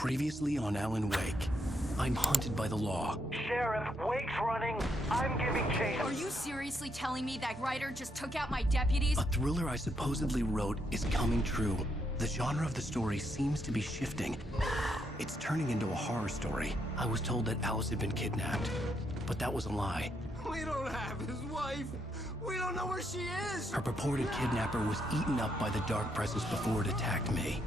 Previously on Alan Wake, I'm hunted by the law. Sheriff, Wake's running. I'm giving chase. Are you seriously telling me that writer just took out my deputies? A thriller I supposedly wrote is coming true. The genre of the story seems to be shifting. It's turning into a horror story. I was told that Alice had been kidnapped, but that was a lie. We don't have his wife. We don't know where she is. Her purported kidnapper was eaten up by the dark presence before it attacked me.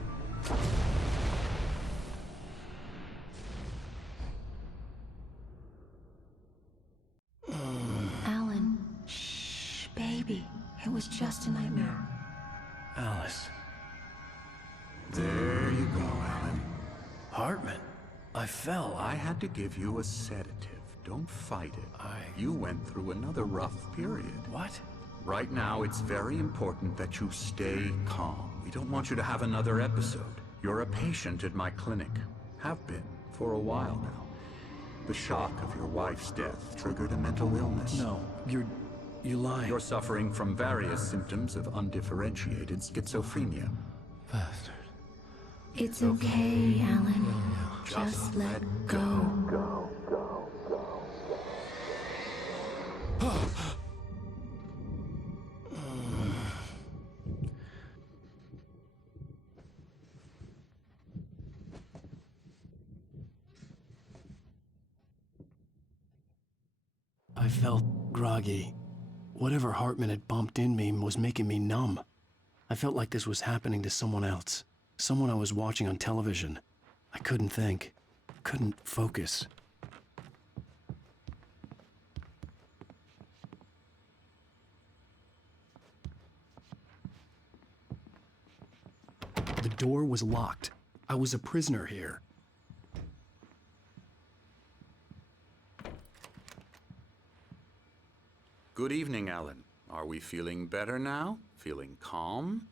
Alan, shh, baby. It was just a nightmare. Alice. There you go, Alan. Hartman. I fell. I had to give you a sedative. Don't fight it. You went through another rough period. What? Right now, it's very important that you stay calm. We don't want you to have another episode. You're a patient at my clinic. Have been for a while now. The shock of your wife's death triggered a mental illness. No, you lied. You're suffering from various symptoms of undifferentiated schizophrenia. Bastard. It's okay, Alan. Just let go. I felt groggy. Whatever Hartman had bumped in me was making me numb. I felt like this was happening to someone else. Someone I was watching on television. I couldn't think. Couldn't focus. The door was locked. I was a prisoner here. Good evening, Alan. Are we feeling better now? Feeling calm?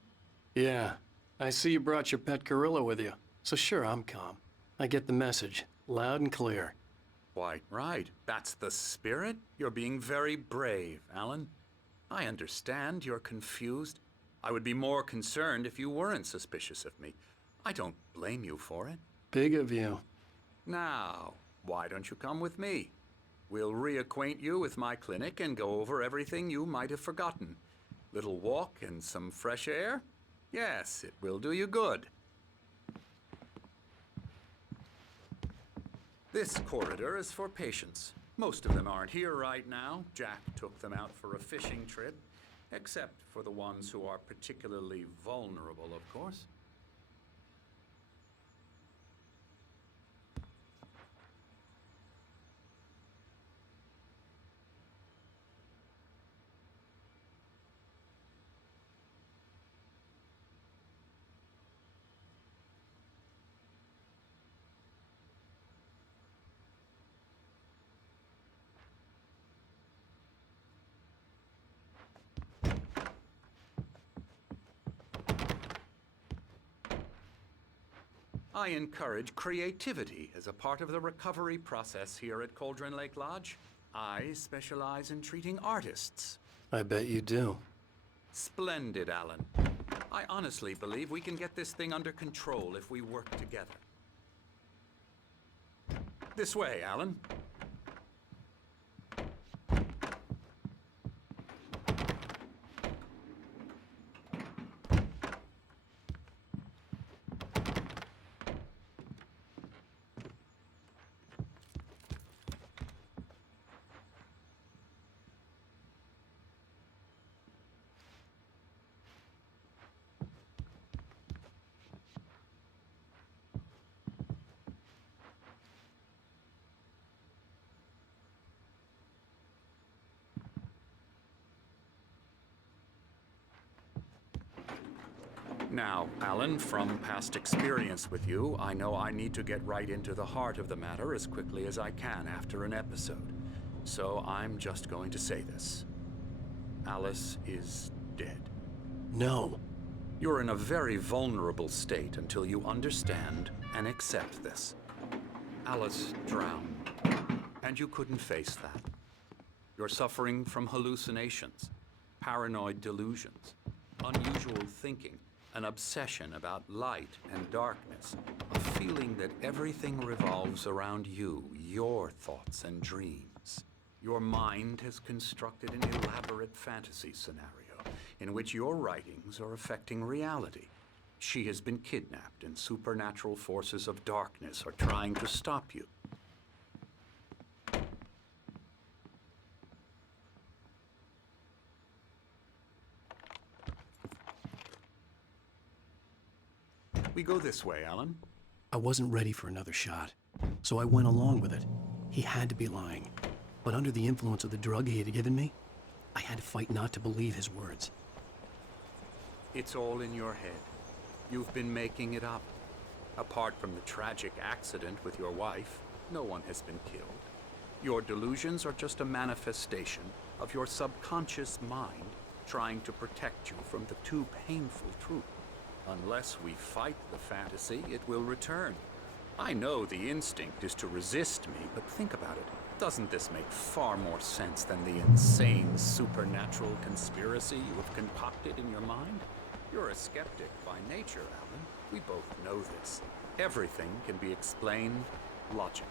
Yeah. I see you brought your pet gorilla with you. So sure, I'm calm. I get the message. Loud and clear. Why, right. That's the spirit. You're being very brave, Alan. I understand you're confused. I would be more concerned if you weren't suspicious of me. I don't blame you for it. Big of you. Now, why don't you come with me? We'll reacquaint you with my clinic and go over everything you might have forgotten. Little walk and some fresh air? Yes, it will do you good. This corridor is for patients. Most of them aren't here right now. Jack took them out for a fishing trip, except for the ones who are particularly vulnerable, of course. I encourage creativity as a part of the recovery process here at Cauldron Lake Lodge. I specialize in treating artists. I bet you do. Splendid, Alan. I honestly believe we can get this thing under control if we work together. This way, Alan. Now, Alan, from past experience with you, I know I need to get right into the heart of the matter as quickly as I can after an episode. So I'm just going to say this. Alice is dead. No. You're in a very vulnerable state until you understand and accept this. Alice drowned, and you couldn't face that. You're suffering from hallucinations, paranoid delusions, unusual thinking, an obsession about light and darkness. is. A feeling that everything revolves around you, your thoughts and dreams. Your mind has constructed an elaborate fantasy scenario in which your writings are affecting reality. She has been kidnapped, and supernatural forces of darkness are trying to stop you. We go this way, Alan. I wasn't ready for another shot, so I went along with it. He had to be lying. But under the influence of the drug he had given me, I had to fight not to believe his words. It's all in your head. You've been making it up. Apart from the tragic accident with your wife, no one has been killed. Your delusions are just a manifestation of your subconscious mind trying to protect you from the too painful truth. Unless we fight the fantasy, it will return. I know the instinct is to resist me, but think about it. Doesn't this make far more sense than the insane supernatural conspiracy you have concocted in your mind? You're a skeptic by nature, Alan. We both know this. Everything can be explained logically.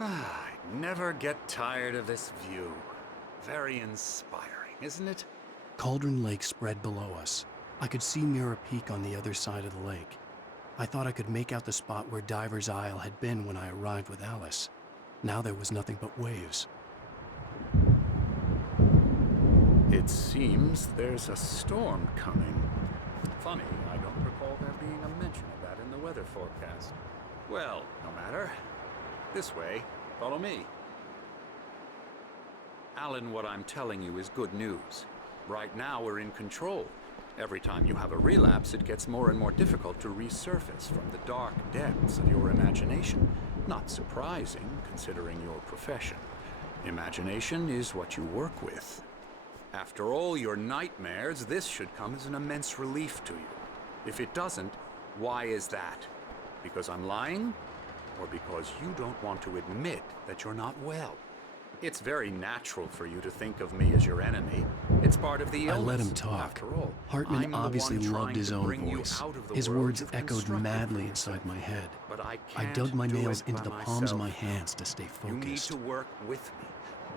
I never get tired of this view. Very inspiring, isn't it? Cauldron Lake spread below us. I could see Mirror Peak on the other side of the lake. I thought I could make out the spot where Diver's Isle had been when I arrived with Alice. Now there was nothing but waves. It seems there's a storm coming. Funny, I don't recall there being a mention of that in the weather forecast. Well, no matter. This way. Follow me. Alan, what I'm telling you is good news. Right now, we're in control. Every time you have a relapse, it gets more and more difficult to resurface from the dark depths of your imagination. Not surprising, considering your profession. Imagination is what you work with. After all your nightmares, this should come as an immense relief to you. If it doesn't, why is that? Because I'm lying? Or because you don't want to admit that you're not well? It's very natural for you to think of me as your enemy. It's part of the illness. I let him talk. After all, Hartman I'm the obviously one loved trying his to own bring you voice. out of the His world words you've echoed constructed madly for inside my head. But I I can't dug my do nails it into by the palms of my myself. hands to stay You need focused. to work with me.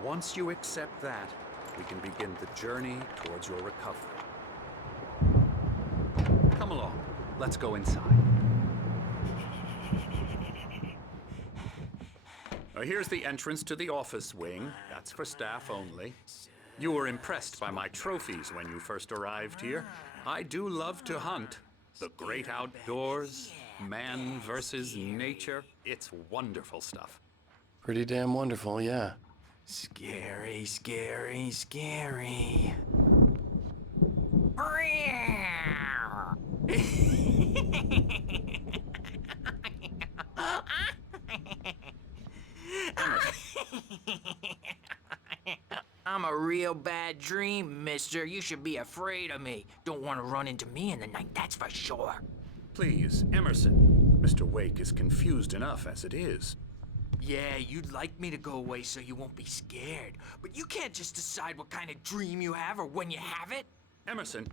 Once you accept that, we can begin the journey towards your recovery. Come along. Let's go inside. Here's the entrance to the office wing. That's for staff only. You were impressed by my trophies when you first arrived here. I do love to hunt. The great outdoors, man versus nature. It's wonderful stuff. Pretty damn wonderful, yeah. Scary, scary, scary. I'm a real bad dream, mister. You should be afraid of me. Don't want to run into me in the night, that's for sure. Please, Emerson. Mr. Wake is confused enough as it is. Yeah, you'd like me to go away so you won't be scared. But you can't just decide what kind of dream you have or when you have it. Emerson,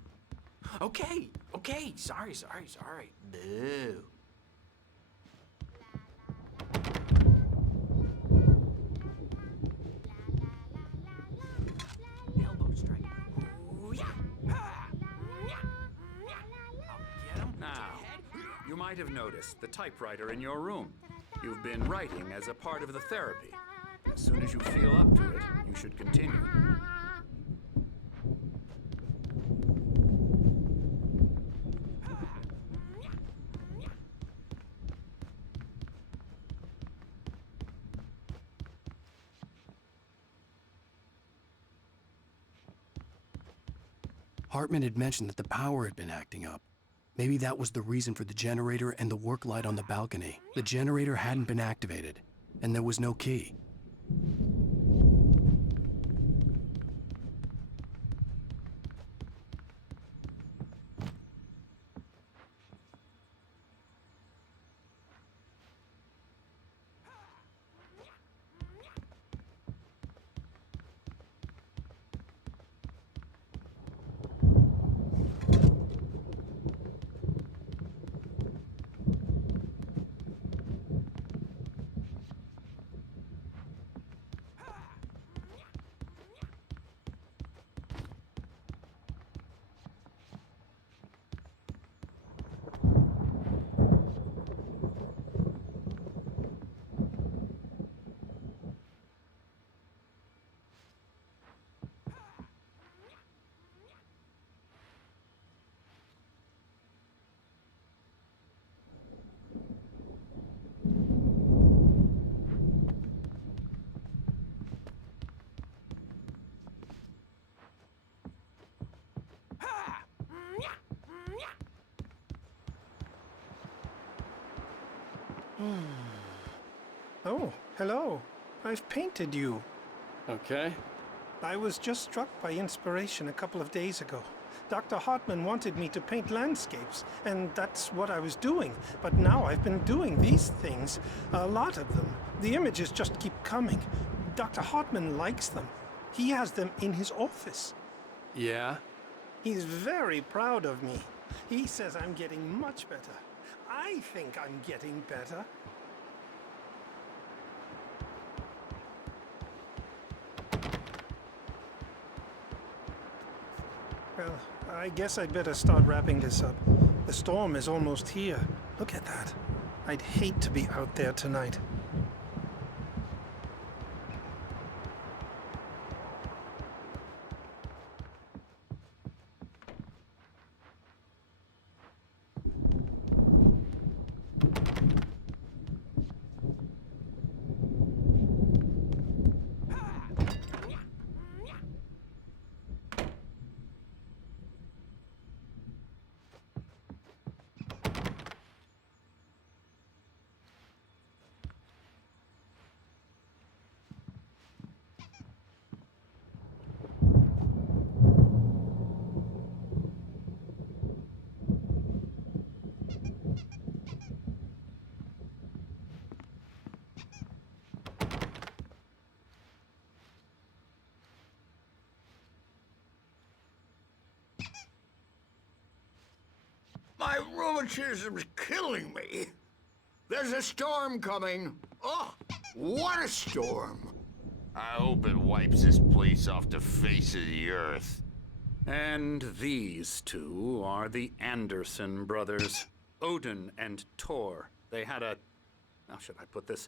Okay, sorry. Boo. Elbow strike. Ooh, yeah. You might have noticed the typewriter in your room. You've been writing as a part of the therapy. As soon as you feel up to it, you should continue. Hartman had mentioned that the power had been acting up. Maybe that was the reason for the generator and the work light on the balcony. The generator hadn't been activated, and there was no key. Oh, hello. I've painted you. Okay. I was just struck by inspiration a couple of days ago. Dr. Hartman wanted me to paint landscapes, and that's what I was doing. But now I've been doing these things, a lot of them. The images just keep coming. Dr. Hartman likes them. He has them in his office. Yeah? He's very proud of me. He says I'm getting much better. I think I'm getting better. Well, I guess I'd better start wrapping this up. The storm is almost here. Look at that. I'd hate to be out there tonight. My rheumatism's killing me. There's a storm coming. Oh, what a storm. I hope it wipes this place off the face of the earth. And these two are the Anderson brothers, Odin and Thor. They had how should I put this?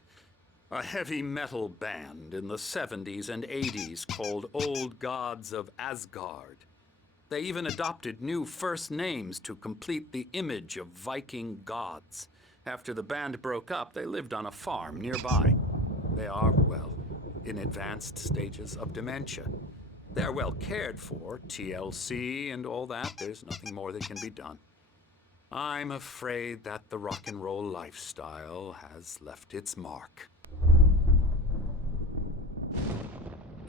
A heavy metal band in the 70s and 80s called Old Gods of Asgard. They even adopted new first names to complete the image of Viking gods. After the band broke up, they lived on a farm nearby. They are, well, in advanced stages of dementia. They're well cared for, TLC and all that. There's nothing more that can be done. I'm afraid that the rock and roll lifestyle has left its mark.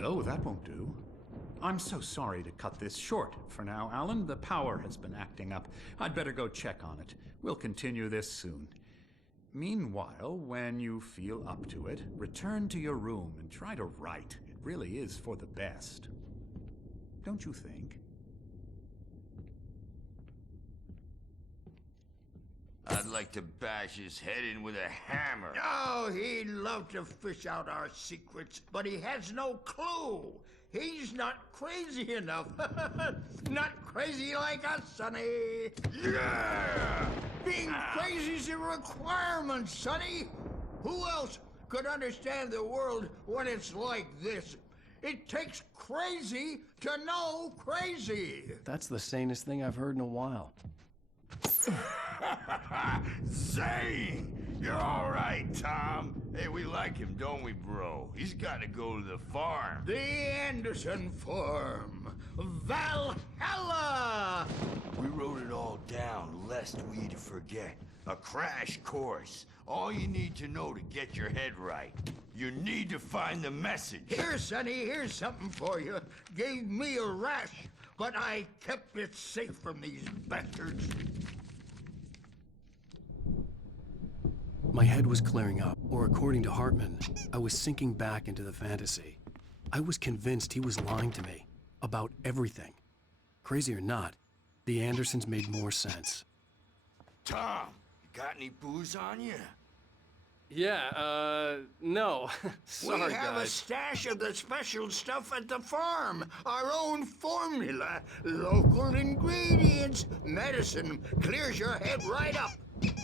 Oh, that won't do. I'm so sorry to cut this short. For now, Alan, the power has been acting up. I'd better go check on it. We'll continue this soon. Meanwhile, when you feel up to it, return to your room and try to write. It really is for the best. Don't you think? I'd like to bash his head in with a hammer. Oh, he'd love to fish out our secrets, but he has no clue. He's not crazy enough. Not crazy like us, Sonny. Yeah! Being crazy's a requirement, Sonny. Who else could understand the world when it's like this? It takes crazy to know crazy. That's the sanest thing I've heard in a while. Zane! You're all right, Tom. Hey, we like him, don't we, bro? He's got to go to the farm. The Anderson Farm. Valhalla! We wrote it all down, lest we forget. A crash course. All you need to know to get your head right. You need to find the message. Here, Sonny, here's something for you. Gave me a rash, but I kept it safe from these bastards. My head was clearing up, or according to Hartman, I was sinking back into the fantasy. I was convinced he was lying to me about everything. Crazy or not, the Andersons made more sense. Tom, you got any booze on you? Yeah, no. Sorry, we have a stash of the special stuff at the farm. Our own formula. Local ingredients. Medicine clears your head right up.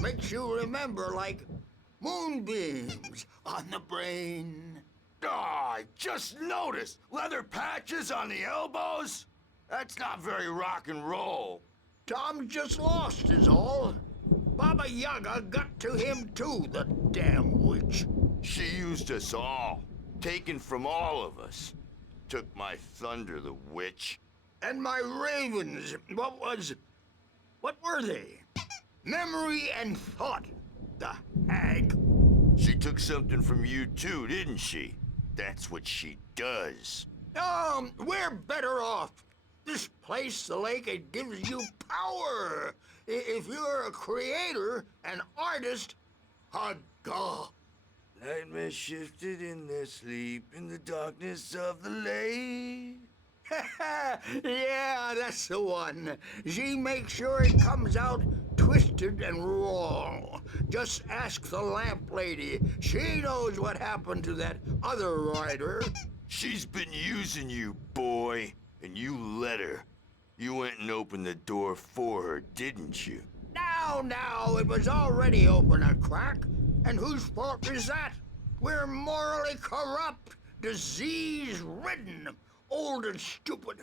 Makes you remember like moonbeams on the brain. Oh, I just noticed. Leather patches on the elbows? That's not very rock and roll. Tom just lost is all. Baba Yaga got to him too, the damn witch. She used us all. Taken from all of us. Took my thunder, the witch. And my ravens, what were they? Memory and thought, the hag. She took something from you too, didn't she? That's what she does. We're better off. This place, the lake, it gives you power. If you're a creator, an artist, a god. Nightmare shifted in their sleep in the darkness of the lake. Yeah, that's the one. She makes sure it comes out twisted and raw. Just ask the lamp lady. She knows what happened to that other rider. She's been using you, boy, and you let her. You went and opened the door for her, didn't you? Now, it was already open a crack. And whose fault is that? We're morally corrupt, disease-ridden, old and stupid.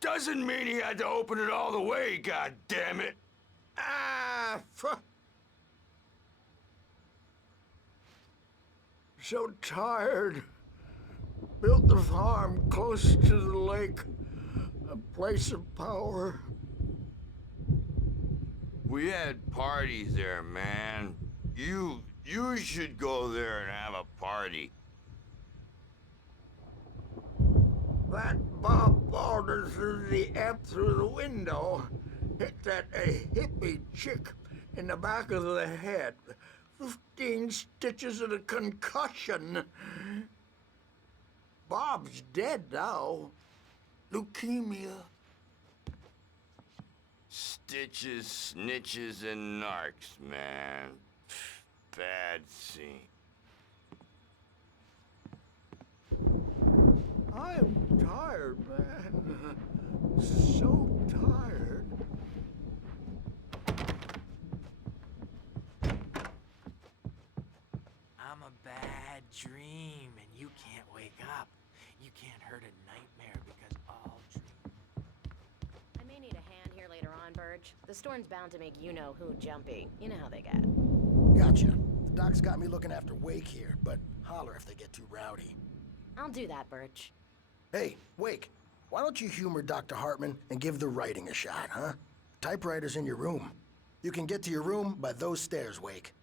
Doesn't mean he had to open it all the way, goddammit. So tired. Built the farm close to the lake. A place of power. We had parties there, man. You should go there and have a party. That Bob Balder threw the amp through the window. Hit that hippie chick in the back of the head. 15 stitches and a concussion. Bob's dead now. Leukemia. Stitches, snitches, and narcs, man. Bad scene. I'm tired, man. So tired. I'm a bad dream, and you can't wake up. You can't hurt a nightmare because all dreams. I may need a hand here later on, Burge. The storm's bound to make you-know-who jumpy. You know how they get. Gotcha. The doc's got me looking after Wake here, but holler if they get too rowdy. I'll do that, Birch. Hey, Wake, why don't you humor Dr. Hartman and give the writing a shot, huh? Typewriter's in your room. You can get to your room by those stairs, Wake.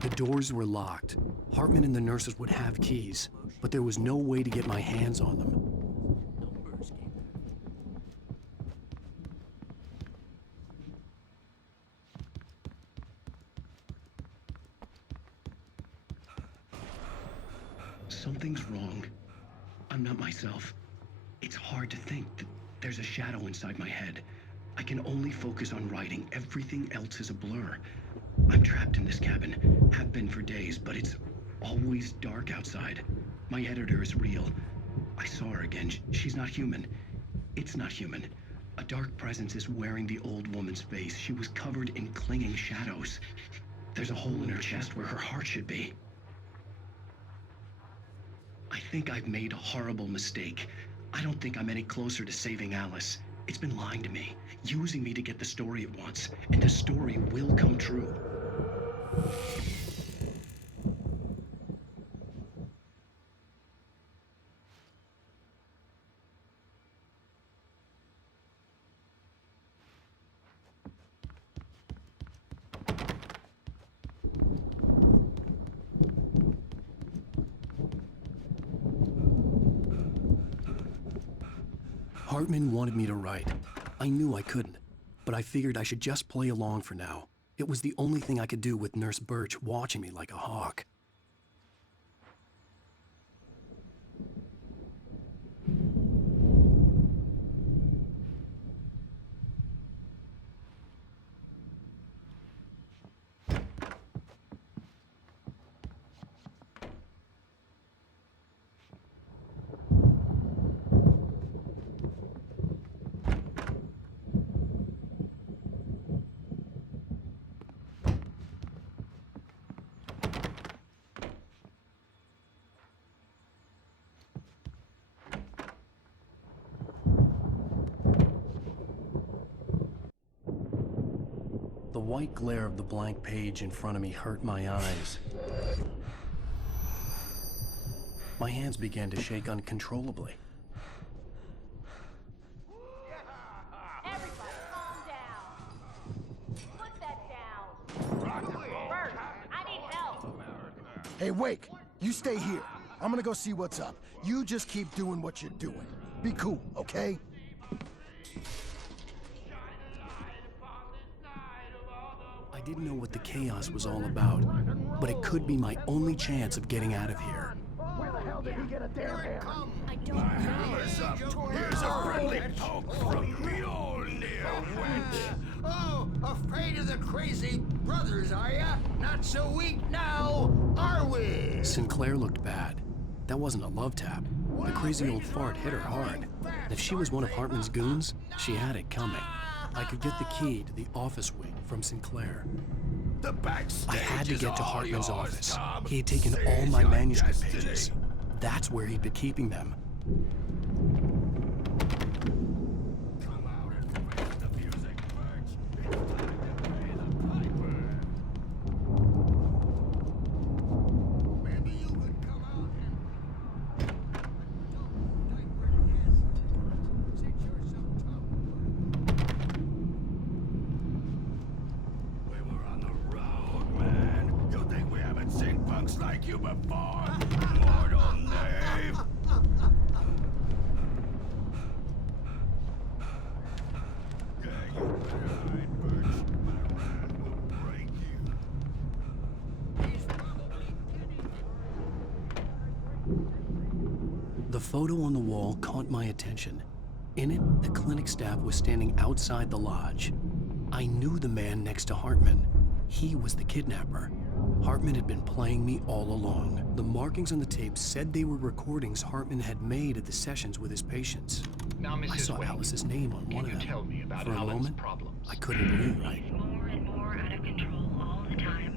The doors were locked. Hartman and the nurses would have keys, but there was no way to get my hands on them. Something's wrong. I'm not myself. It's hard to think that there's a shadow inside my head. I can only focus on writing. Everything else is a blur. I'm trapped in this cabin. Have been for days, but it's always dark outside. My editor is real. I saw her again. She's not human. It's not human. A dark presence is wearing the old woman's face. She was covered in clinging shadows. There's a hole in her chest where her heart should be. I think I've made a horrible mistake. I don't think I'm any closer to saving Alice. It's been lying to me, using me to get the story it wants, and the story will come true. Hartman wanted me to write. I knew I couldn't, but I figured I should just play along for now. It was the only thing I could do with Nurse Birch watching me like a hawk. The white glare of the blank page in front of me hurt my eyes. My hands began to shake uncontrollably. Everybody, calm down. Put that down. Bert, I need help. Hey, Wake, you stay here. I'm gonna go see what's up. You just keep doing what you're doing. Be cool, okay? I didn't know what the chaos was all about, but it could be my only chance of getting out of here. Where the hell did he get a damn hand? I don't know. Hammer's up. Here's a friendly poke from Mjolnir. Oh, afraid of the crazy brothers, are ya? Not so weak now, are we? Sinclair looked bad. That wasn't a love tap. The crazy old fart hit her hard. If she was one of Hartman's goons, she had it coming. I could get the key to the office wing from Sinclair. The backstage I had to is get to all Hartman's yours, office. Tom. He had taken all Seize my your manuscript destiny. pages. That's where he'd been keeping them. Come out and face the music, Birch. It's time to pay the piper. Maybe you could come out and... Don't divert an ass, since you're so tough. We were on the road, man. You think we haven't seen punks like you before? Mortal knave! Yeah, you better hide, Birch. My wrath will break you. He's probably getting... The photo on the wall caught my attention. In it, the clinic staff was standing outside the lodge. I knew the man next to Hartman. He was the kidnapper. Hartman had been playing me all along. The markings on the tape said they were recordings Hartman had made at the sessions with his patients. Now, Mrs. I saw Wake, Alice's name on one of them. can you tell me about For a Alan's moment, problems? I couldn't believe it. He's more and more out of control all the time.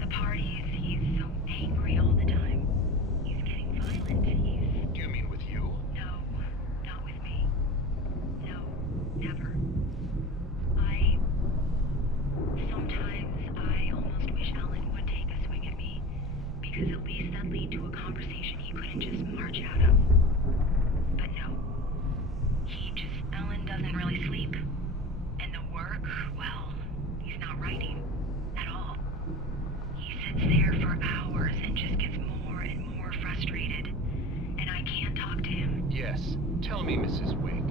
The parties, he's so angry all the time. He's getting violent. He's... Do you mean with you? No, not with me. No, never. Sometimes I almost wish Alan would take a swing at me, because at least that'd lead to a conversation he couldn't just march out of. But no. Alan doesn't really sleep. And the work, well, he's not writing at all. He sits there for hours and just gets more and more frustrated. And I can't talk to him. Yes. Tell me, Mrs. Wake.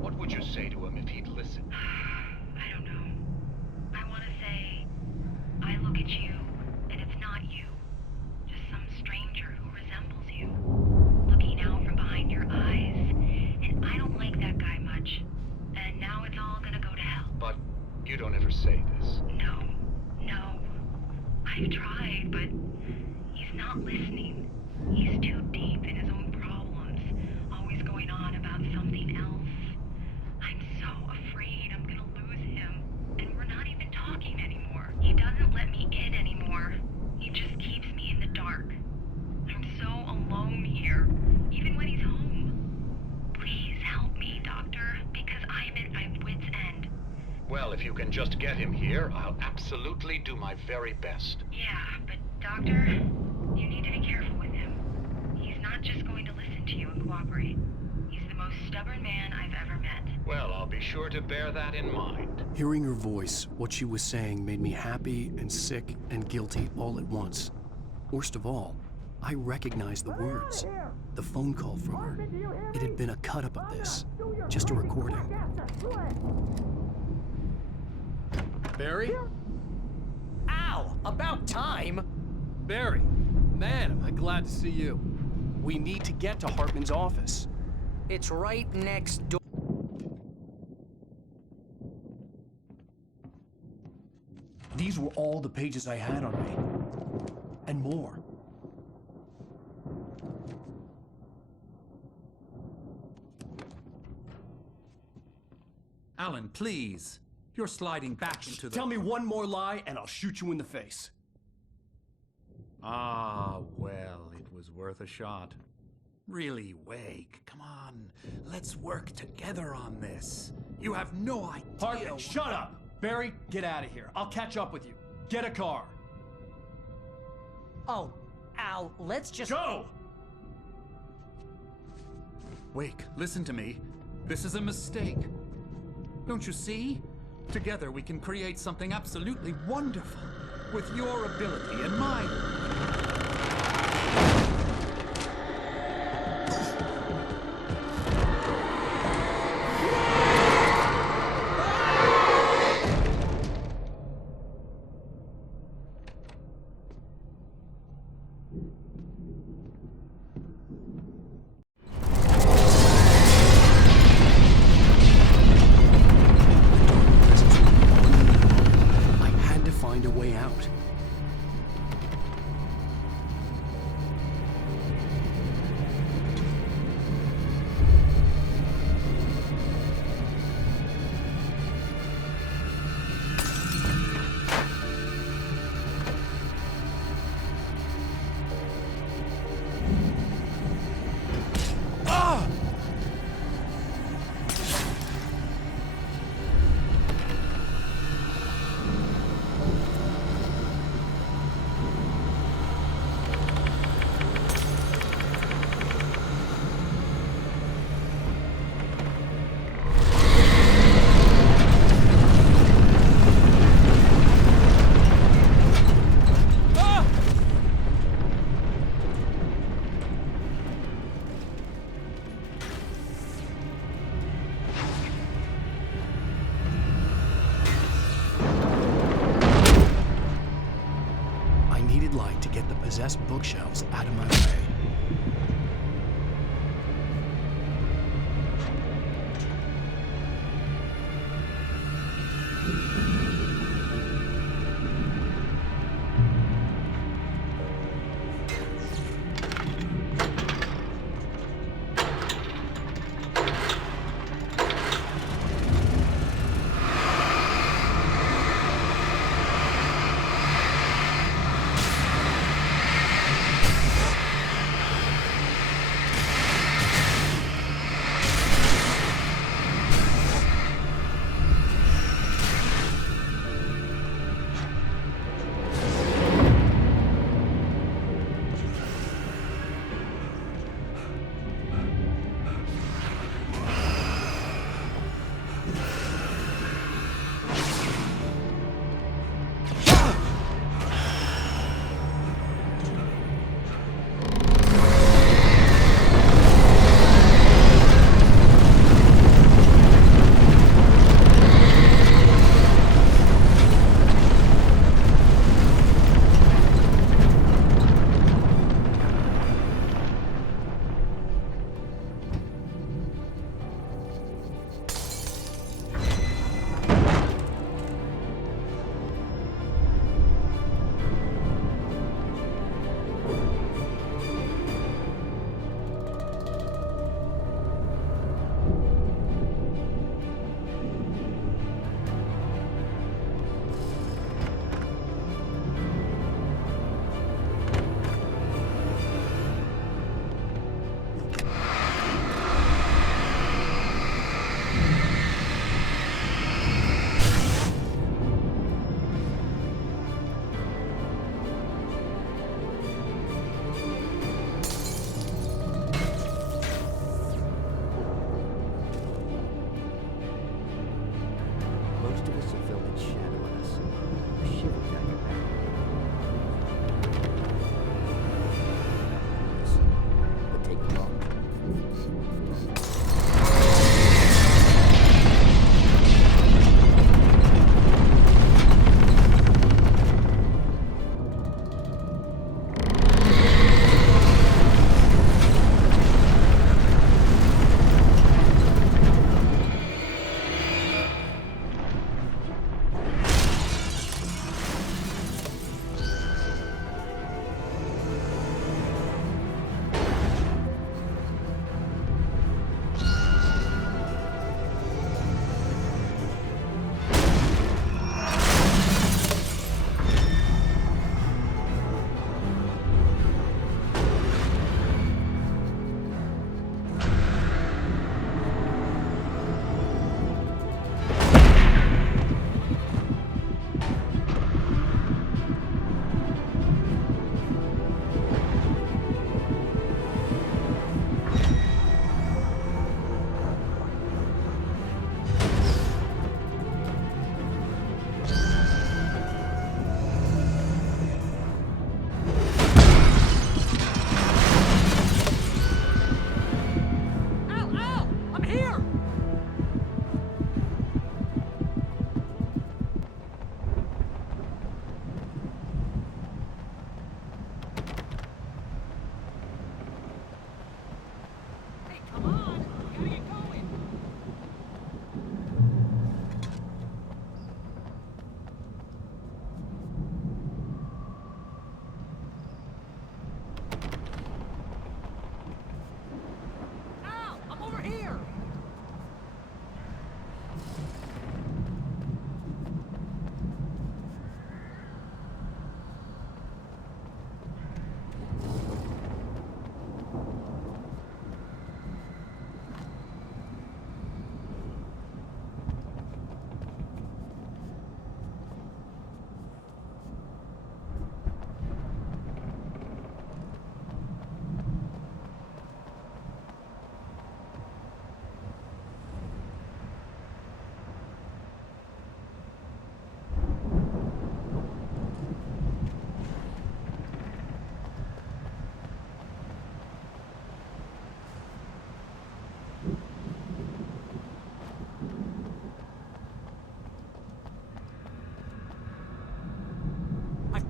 What would you say to him if he'd listen? I don't know. I want to say, I look at you, and it's not you. Just some stranger who resembles you. Looking out from behind your eyes. And I don't like that guy much. And now it's all gonna go to hell. But you don't ever say this. No. I've tried, but he's not listening. He's too deep in his own problems. Always going on about something else. I'm so Well, if you can just get him here, I'll absolutely do my very best. Yeah, but Doctor, you need to be careful with him. He's not just going to listen to you and cooperate. He's the most stubborn man I've ever met. Well, I'll be sure to bear that in mind. Hearing her voice, what she was saying made me happy and sick and guilty all at once. Worst of all, I recognized the words. The phone call from her. It had been a cut-up of this. Just a recording. Barry? Ow! About time! Barry, man, am I glad to see you. We need to get to Hartman's office. It's right next door. These were all the pages I had on me. And more. Alan, please. You're sliding back into the... Tell me one more lie and I'll shoot you in the face. Ah, well, it was worth a shot. Really, Wake, come on. Let's work together on this. You have no idea... Hartman, shut up! Barry, get out of here. I'll catch up with you. Get a car. Oh, Al, let's just... Go! Wake, listen to me. This is a mistake. Don't you see? Together we can create something absolutely wonderful. With your ability and mine. A way out. Light to get the possessed bookshelves out of my way. ghost of a civilian shadowing us. A shiver down your back. But take it long.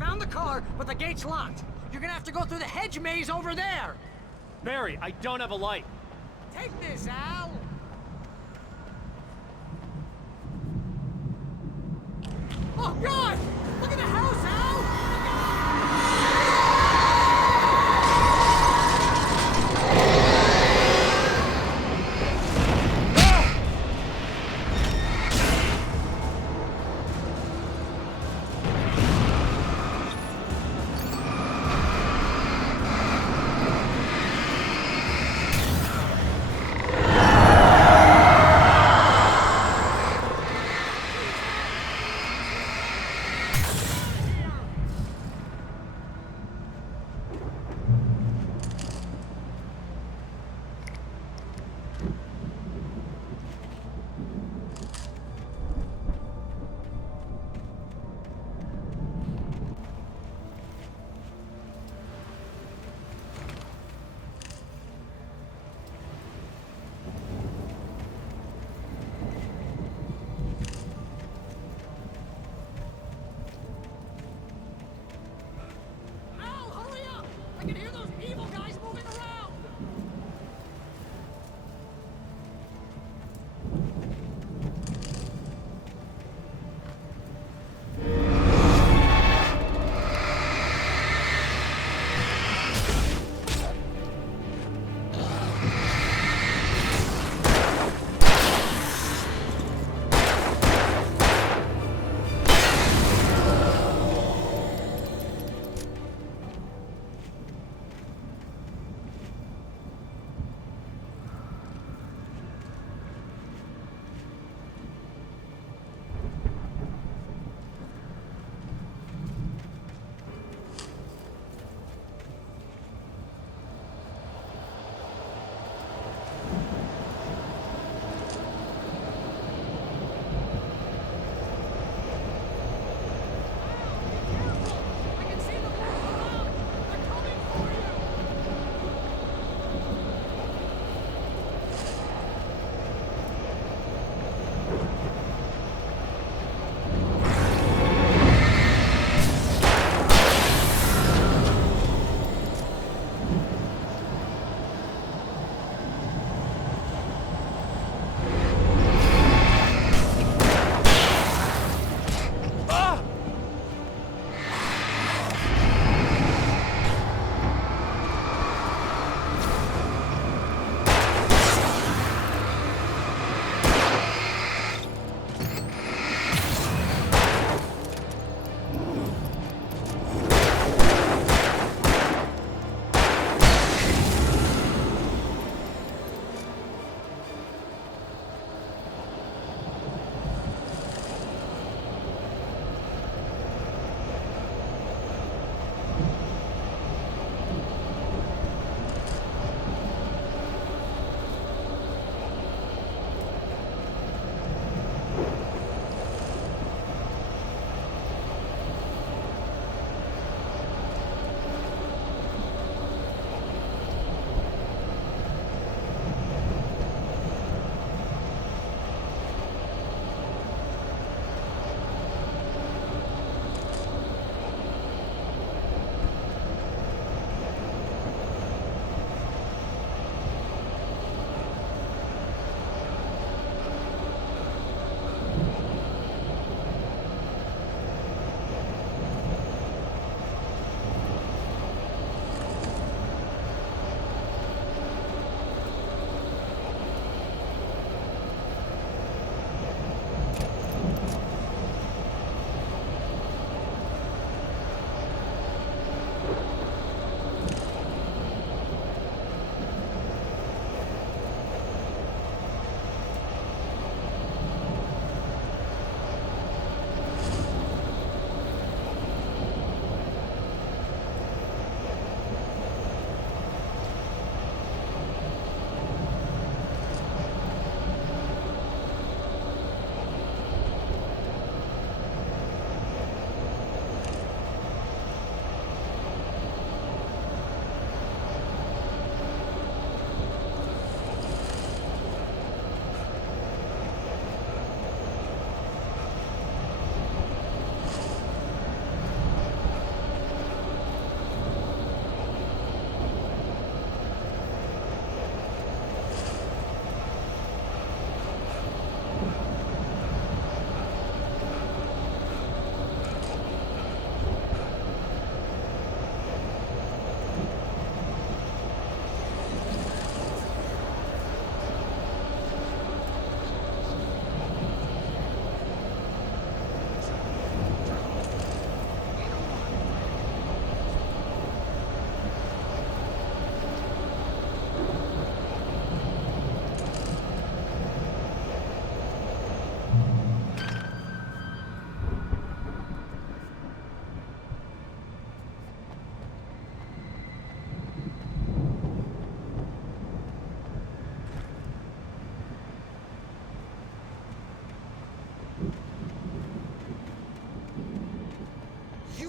Found the car, but the gate's locked. You're gonna have to go through the hedge maze over there. Barry, I don't have a light. Take this, Al. Oh, God! Look at the house, Al!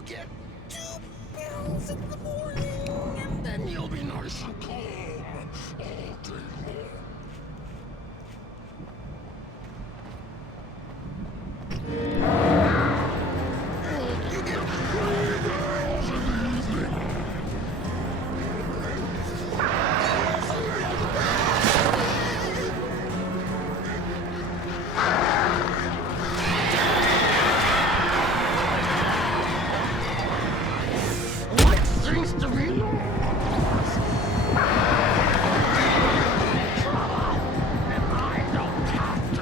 get 2 pills in the morning, and then you'll be nice and calm all day long. You get 3 girls in the evening. What seems to be lost? And I don't have to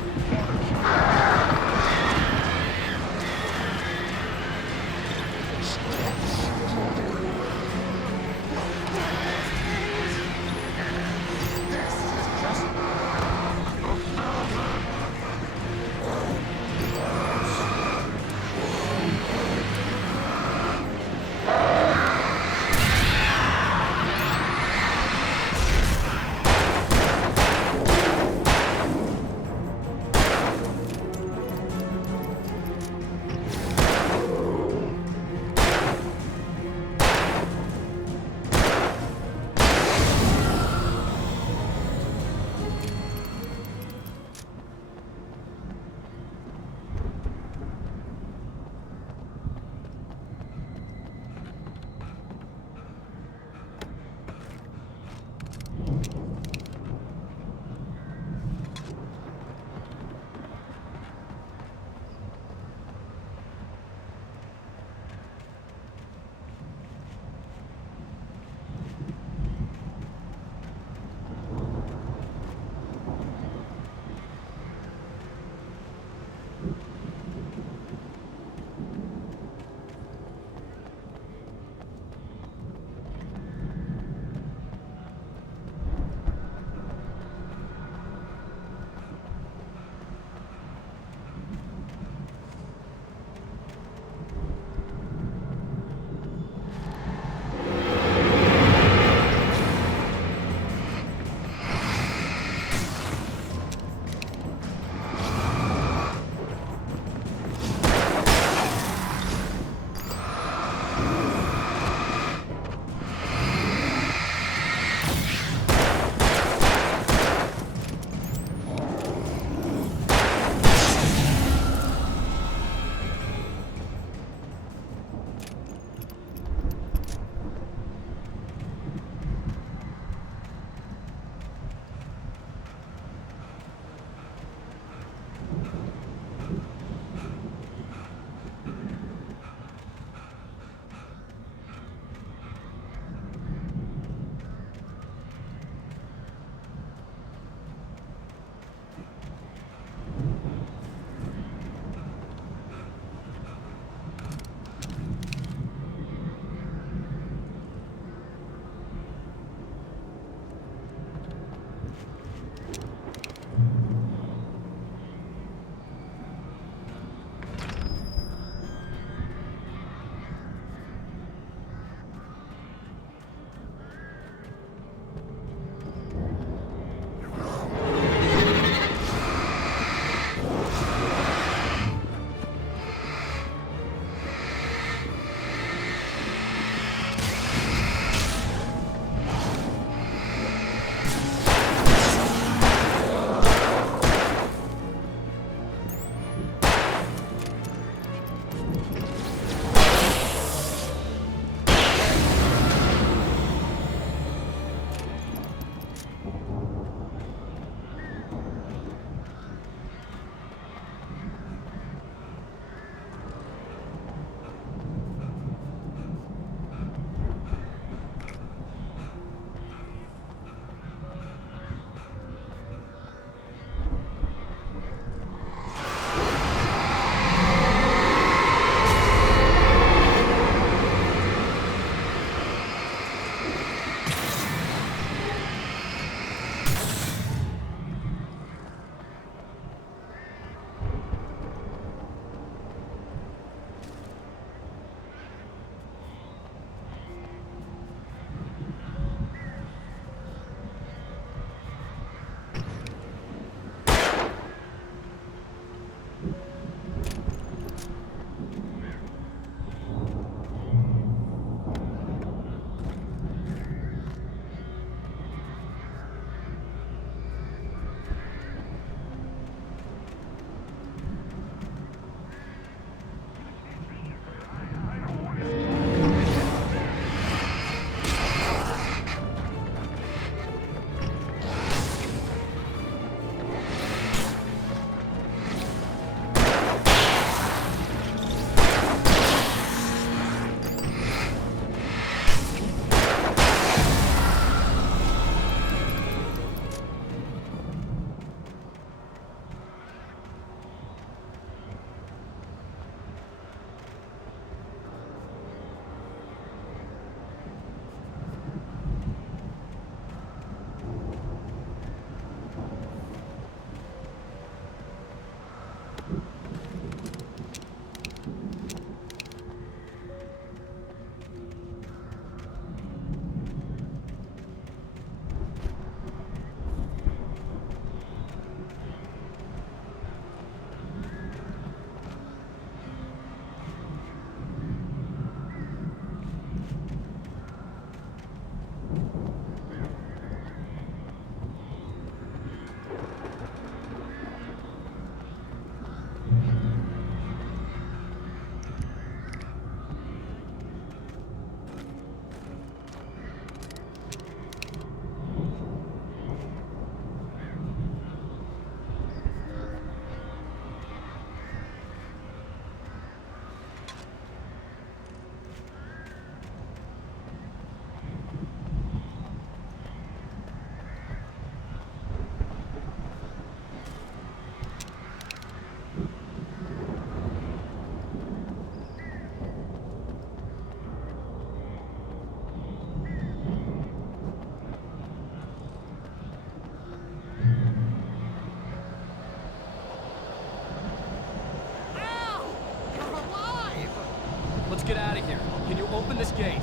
Let's get out of here. Can you open this gate?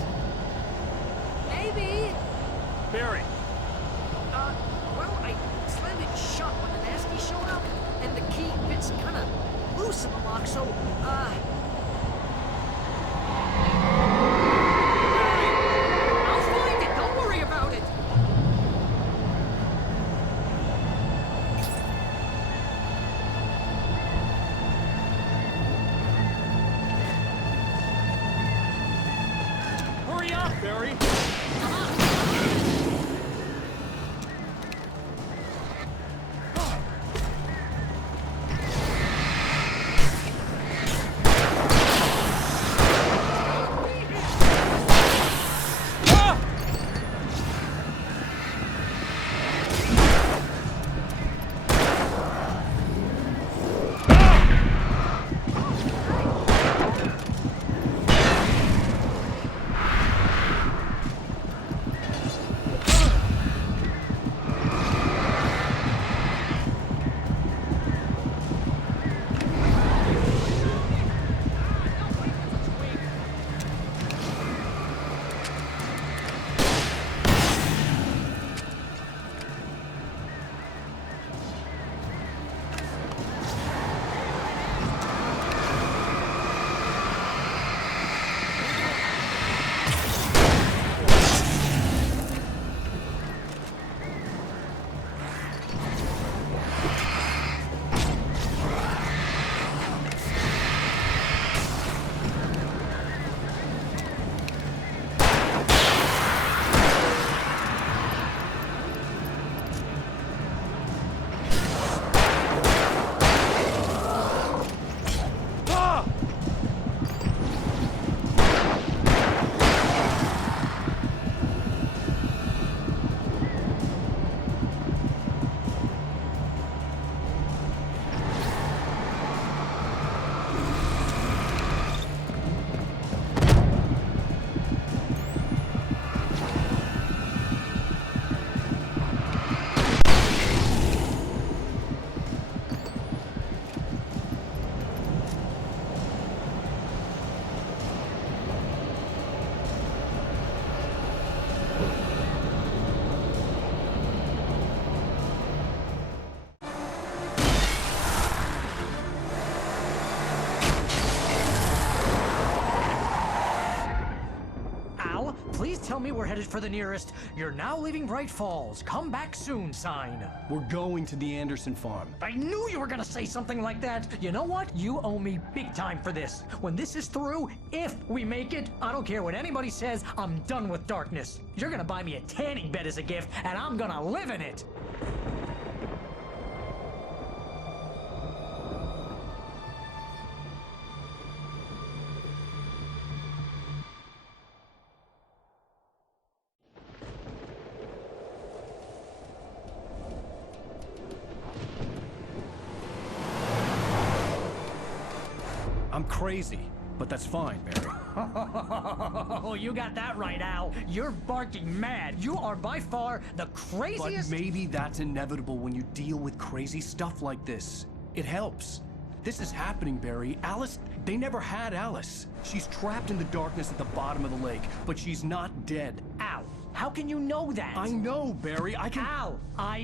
Maybe. Barry. Well, I slammed it shut when the nasty showed up, and the key fits kind of loose in the lock, so, I'll find it. Don't worry about it. Hurry up, Barry! Please tell me we're headed for the nearest "You're now leaving Bright Falls. Come back soon" sign. We're going to the Anderson farm. I knew you were gonna say something like that. You know what? You owe me big time for this. When this is through, if we make it, I don't care what anybody says, I'm done with darkness. You're gonna buy me a tanning bed as a gift, and I'm gonna live in it. I'm crazy, but that's fine, Barry. Oh, you got that right, Al. You're barking mad. You are by far the craziest... But maybe that's inevitable when you deal with crazy stuff like this. It helps. This is happening, Barry. Alice, they never had Alice. She's trapped in the darkness at the bottom of the lake, but she's not dead. Al, how can you know that? I know, Barry. I can... Al,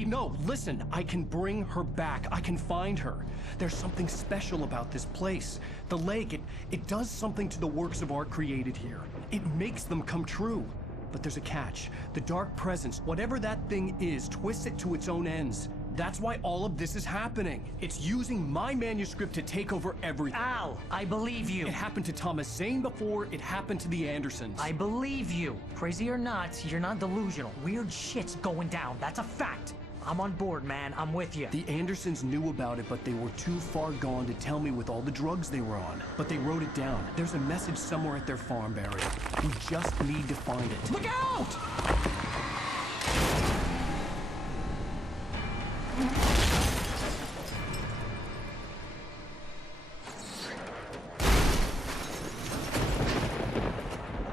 No, listen. I can bring her back. I can find her. There's something special about this place. The lake, it does something to the works of art created here. It makes them come true. But there's a catch. The dark presence, whatever that thing is, twists it to its own ends. That's why all of this is happening. It's using my manuscript to take over everything. Al, I believe you. It happened to Thomas Zane before, it happened to the Andersons. I believe you. Crazy or not, you're not delusional. Weird shit's going down. That's a fact. I'm on board, man. I'm with you. The Andersons knew about it, but they were too far gone to tell me with all the drugs they were on. But they wrote it down. There's a message somewhere at their farm, Barry. We just need to find it. Look out!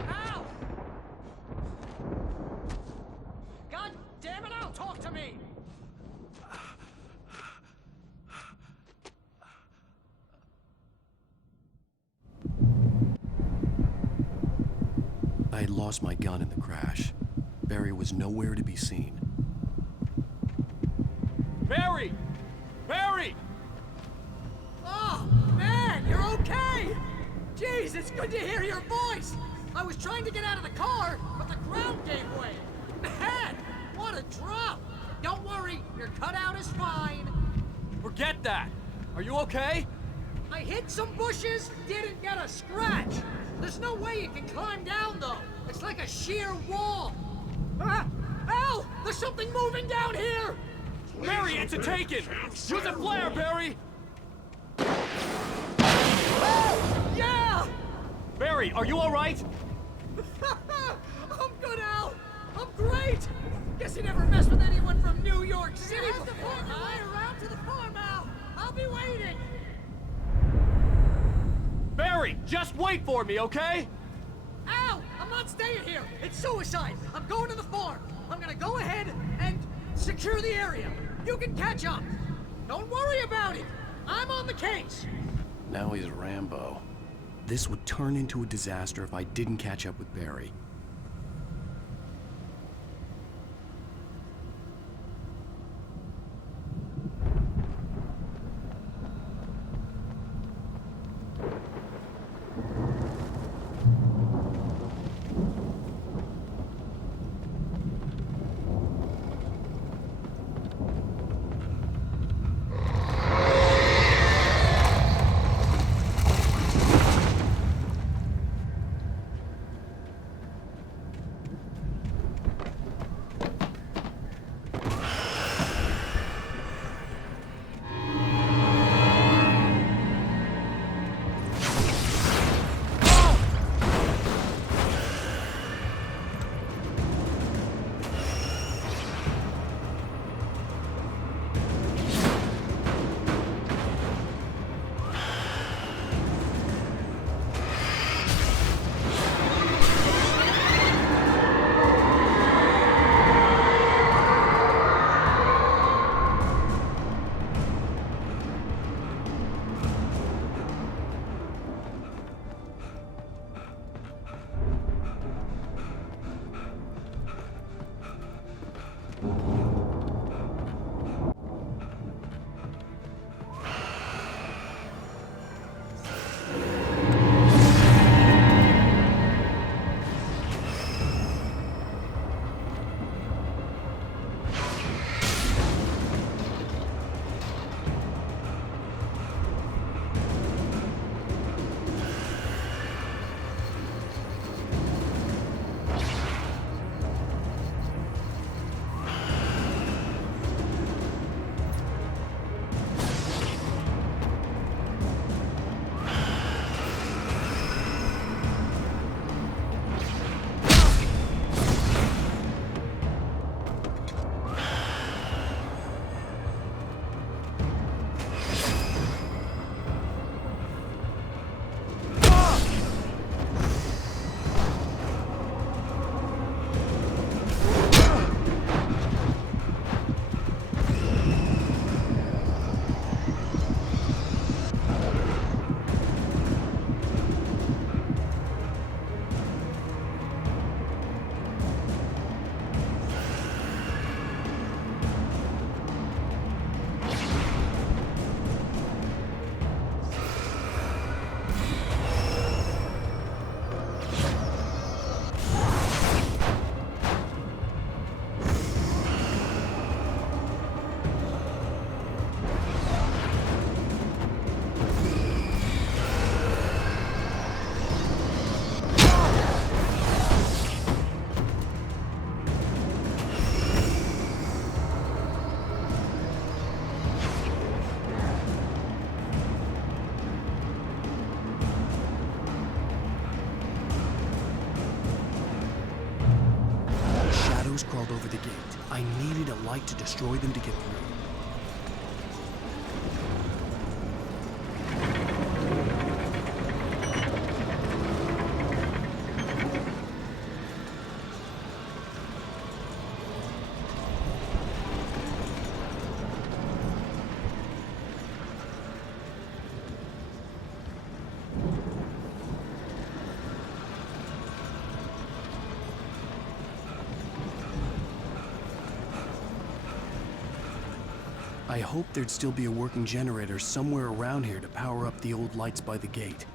Al! God damn it, Al, talk to me! I had lost my gun in the crash. Barry was nowhere to be seen. Barry! Barry! Oh, man, you're okay! Jeez, it's good to hear your voice! I was trying to get out of the car, but the ground gave way. Man, what a drop! Don't worry, your cutout is fine. Forget that! Are you okay? I hit some bushes, didn't get a scratch. There's no way you can climb down, though. It's like a sheer wall. Ah! Al! There's something moving down here! Barry, it's a taken! Use a flare, Barry! Yeah! Barry, are you alright? I'm good, Al! I'm great! Guess you never messed with anyone from New York City before. Find your way around to the farm, Al! I'll be waiting! Barry, just wait for me, okay? Al! I'm not staying here! It's suicide! I'm going to the farm! I'm gonna go ahead and secure the area. You can catch up. Don't worry about it. I'm on the case. Now he's Rambo. This would turn into a disaster if I didn't catch up with Barry. shadows crawled over the gate. I needed a light to destroy them to get through. I hoped there'd still be a working generator somewhere around here to power up the old lights by the gate.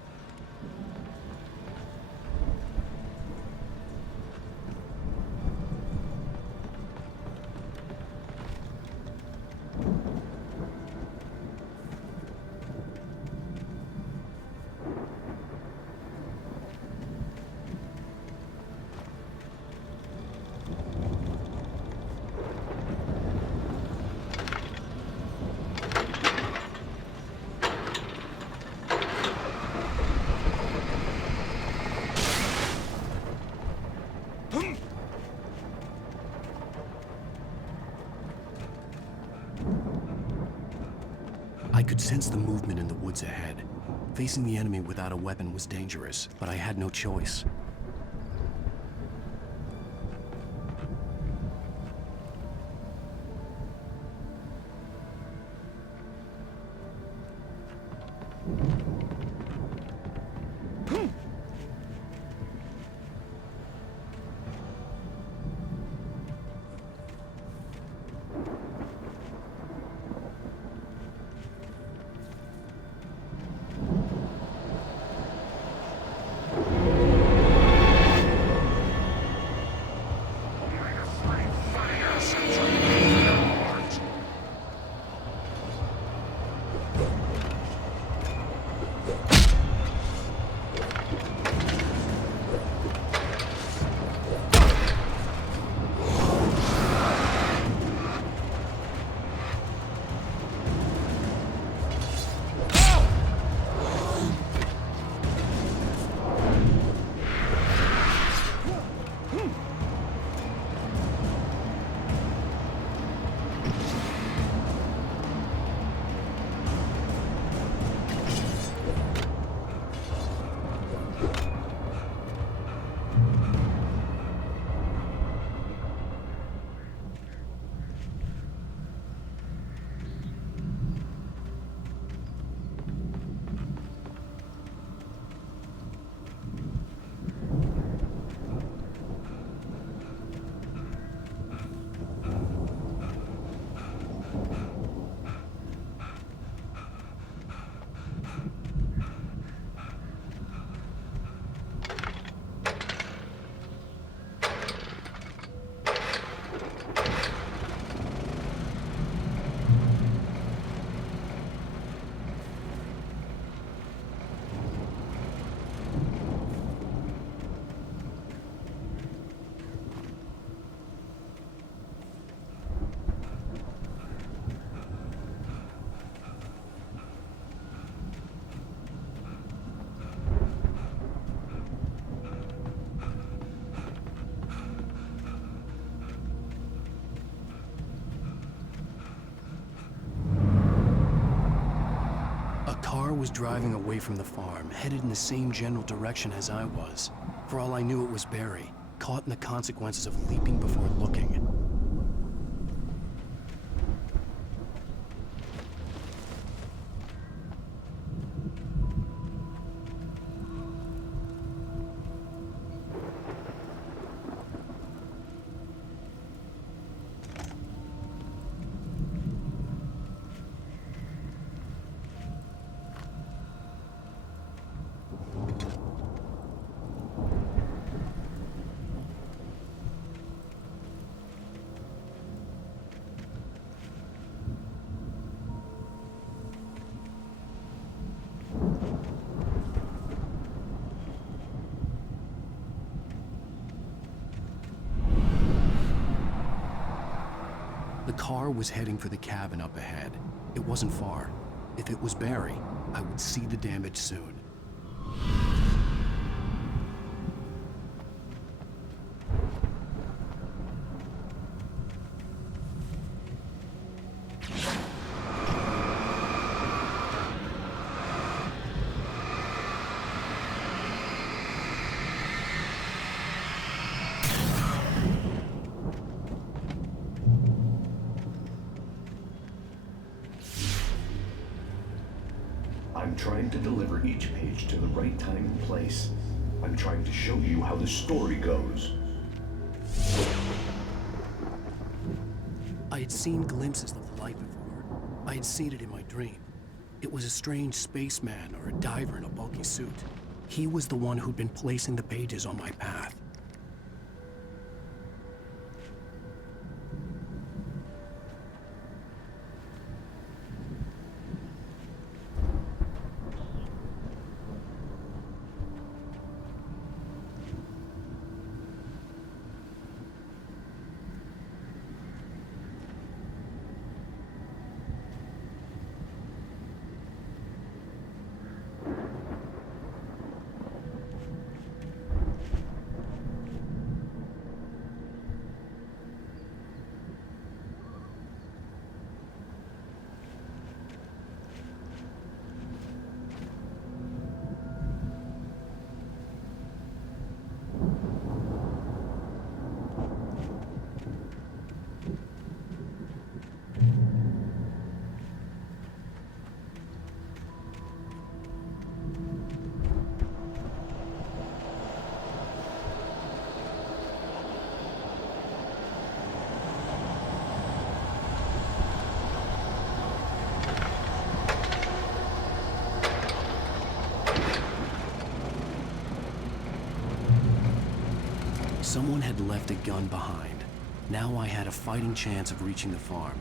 I could sense the movement in the woods ahead. Facing the enemy without a weapon was dangerous, but I had no choice. Was driving away from the farm, headed in the same general direction as I was. For all I knew, it was Barry, caught in the consequences of leaping before looking. The car was heading for the cabin up ahead. It wasn't far. If it was Barry, I would see the damage soon. trying to deliver each page to the right time and place. I'm trying to show you how the story goes. I had seen glimpses of the light before. I had seen it in my dream. It was a strange spaceman or a diver in a bulky suit. He was the one who'd been placing the pages on my path. Someone had left a gun behind. Now I had a fighting chance of reaching the farm.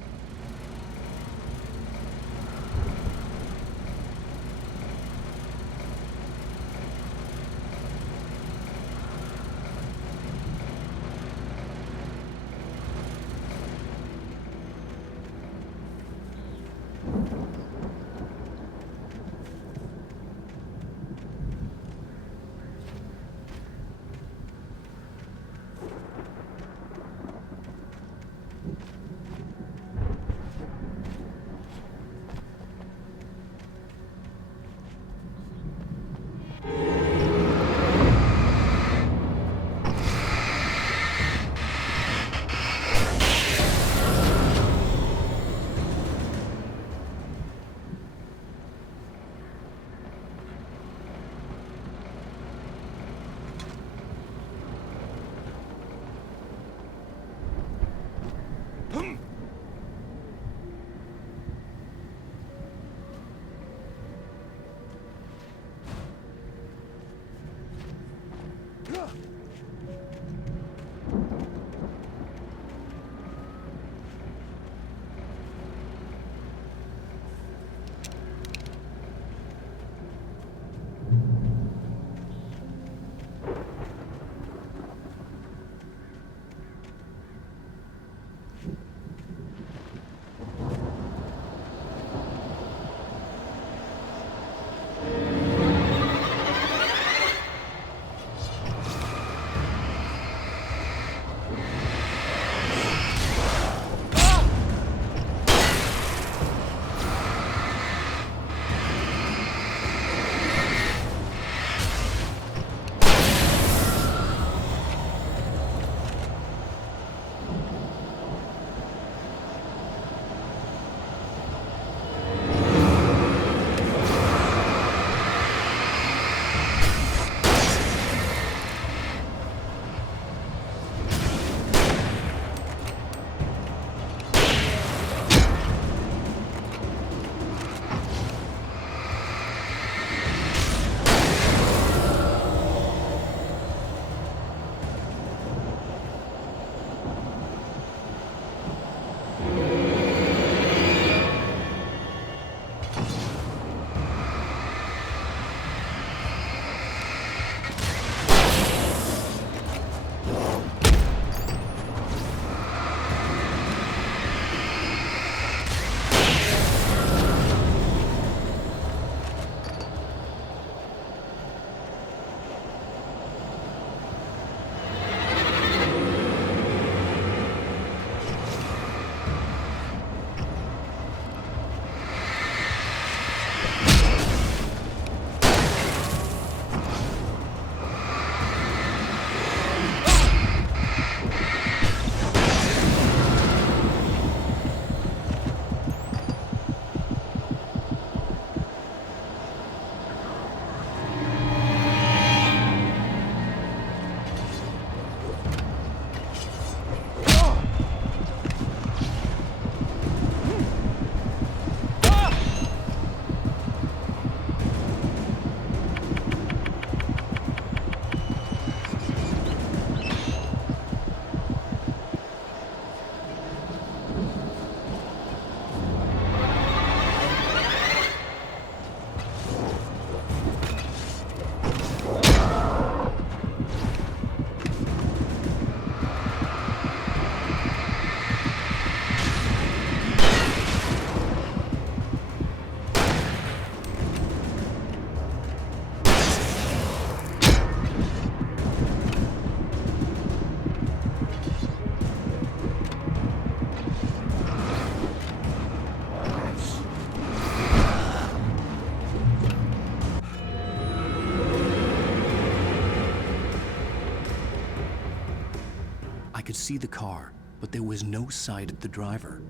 could see the car, but there was no sight of the driver.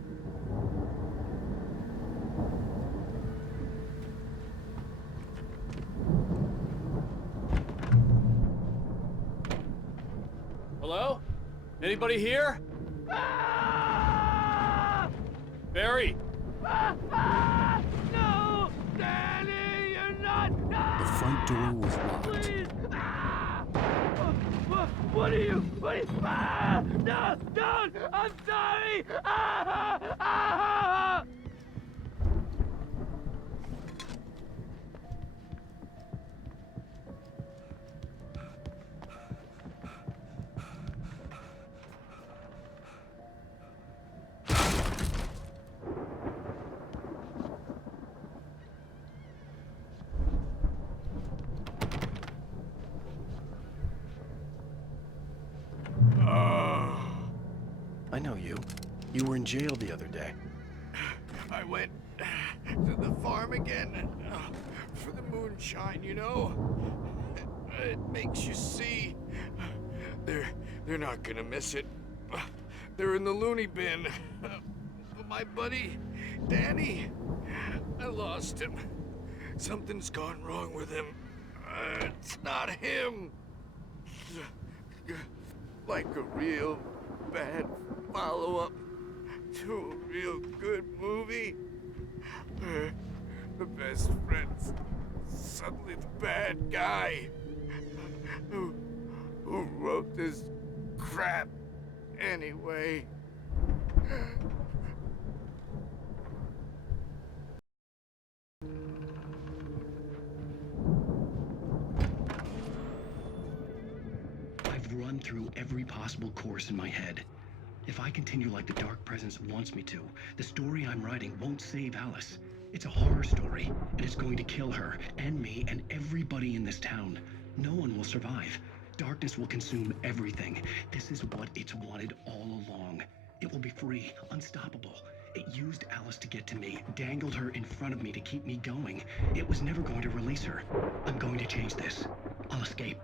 Hello? Anybody here? Barry! No! Danny, you're not! The front door was locked. Please! What are you? No! Don't! I'm sorry! I know you. You were in jail the other day. I went to the farm again for the moonshine, you know? It makes you see. They're not gonna miss it. They're in the loony bin. But my buddy, Danny, I lost him. Something's gone wrong with him. It's not him. Like a real bad follow-up to a real good movie. The best friend's suddenly the bad guy who wrote this crap anyway. I've run through every possible course in my head. If I continue like the Dark Presence wants me to, the story I'm writing won't save Alice. It's a horror story, and it's going to kill her, and me, and everybody in this town. No one will survive. Darkness will consume everything. This is what it's wanted all along. It will be free, unstoppable. It used Alice to get to me, dangled her in front of me to keep me going. It was never going to release her. I'm going to change this. I'll escape.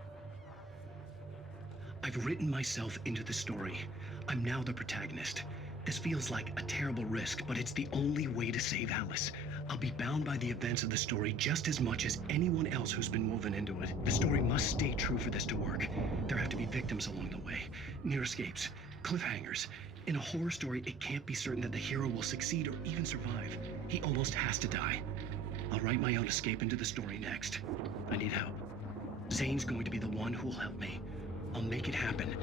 I've written myself into the story. I'm now the protagonist. This feels like a terrible risk, but it's the only way to save Alice. I'll be bound by the events of the story just as much as anyone else who's been woven into it. The story must stay true for this to work. There have to be victims along the way, near escapes, cliffhangers. In a horror story, it can't be certain that the hero will succeed or even survive. He almost has to die. I'll write my own escape into the story next. I need help. Zane's going to be the one who will help me. I'll make it happen.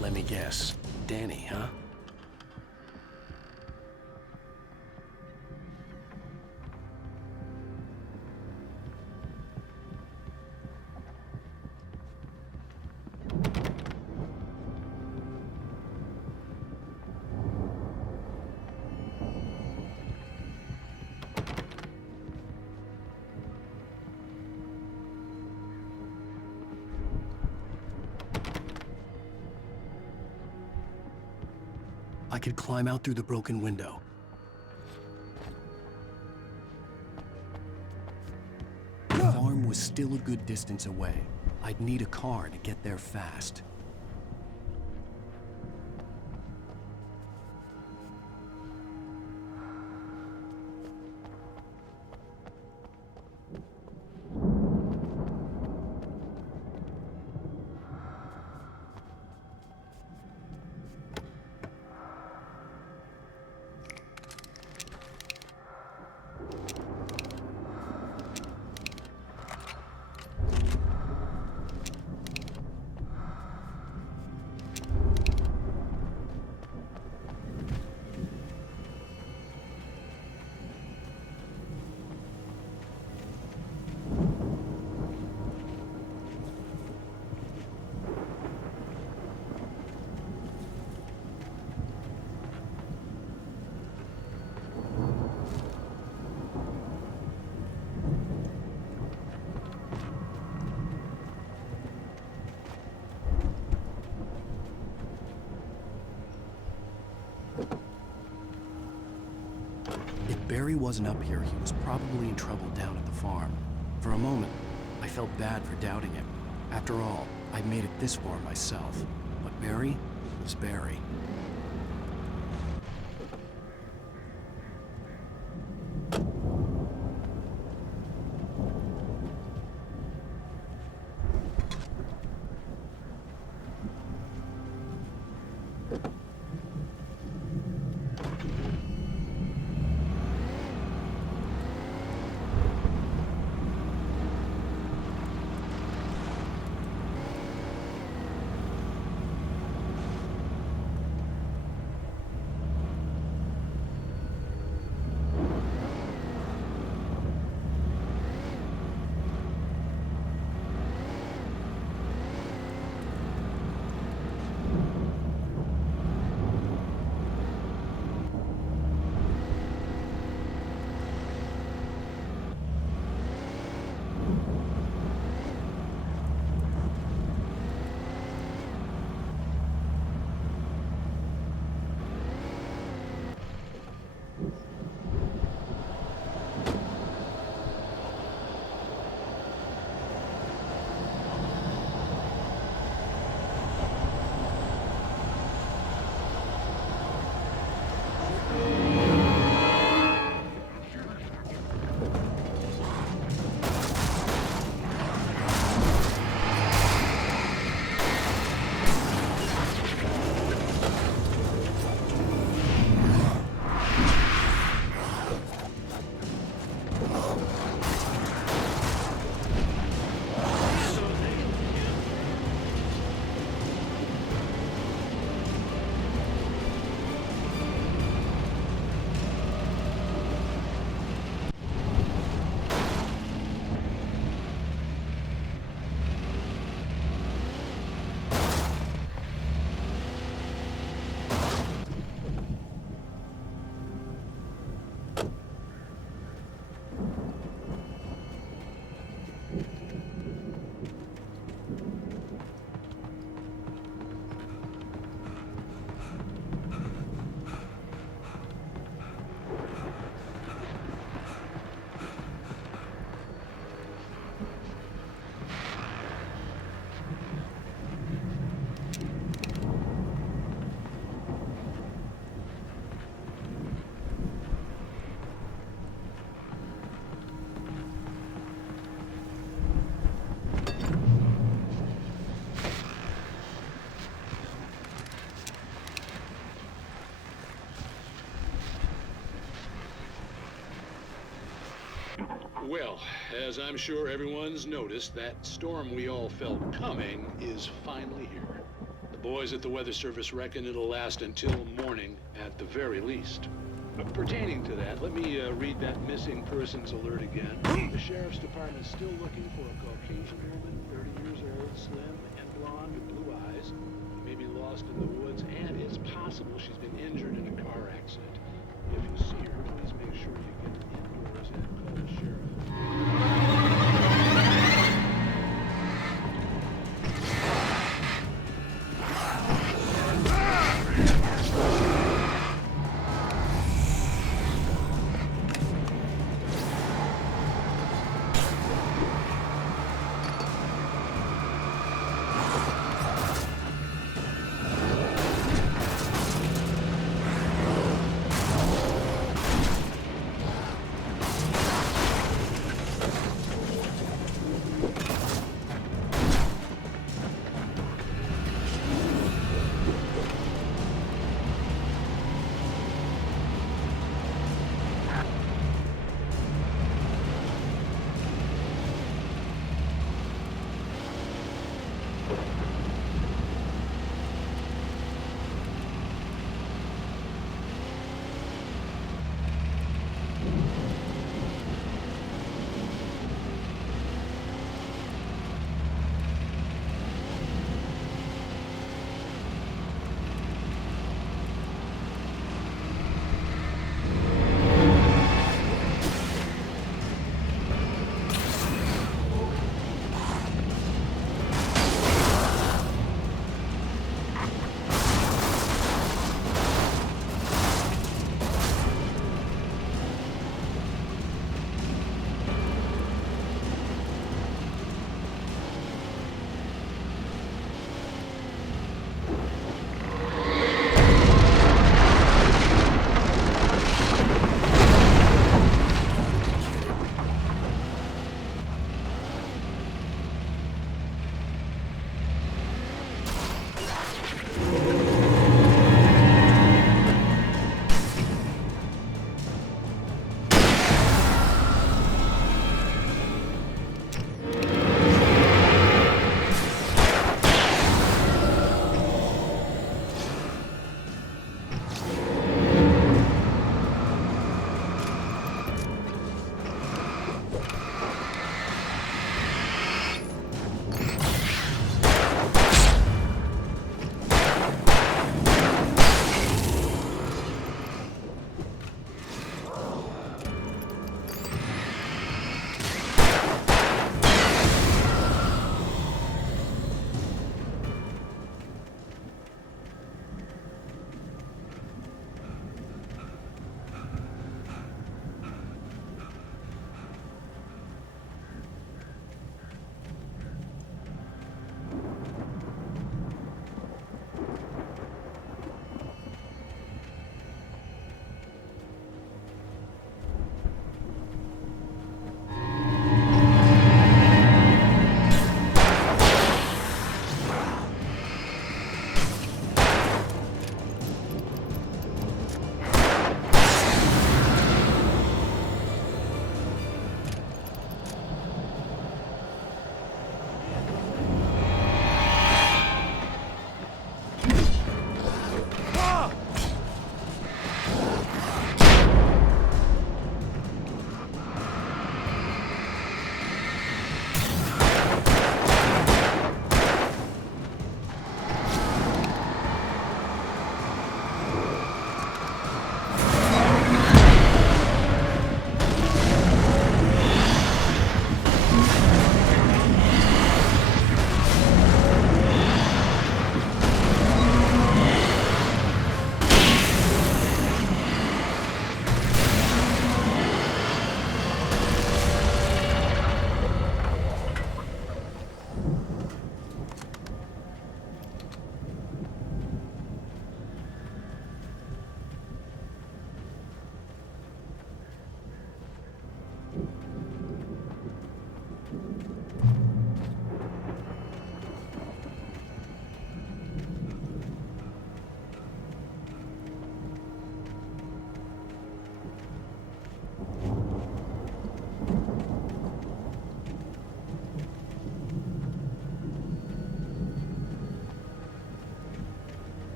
Let me guess. Danny, huh? I could climb out through the broken window. The farm was still a good distance away. I'd need a car to get there fast. wasn't up here, he was probably in trouble down at the farm. For a moment, I felt bad for doubting him. After all, I'd made it this far myself. But Barry was Barry. Well, as I'm sure everyone's noticed, that storm we all felt coming is finally here. The boys at the Weather Service reckon it'll last until morning at the very least. Pertaining to that, let me read that missing persons alert again. The Sheriff's Department's still looking for a Caucasian woman, 30 years old, slim and blonde with blue eyes, maybe lost in the woods, and it's possible she's been injured in a car accident. If you see her, please make sure you get indoors and call the sheriff.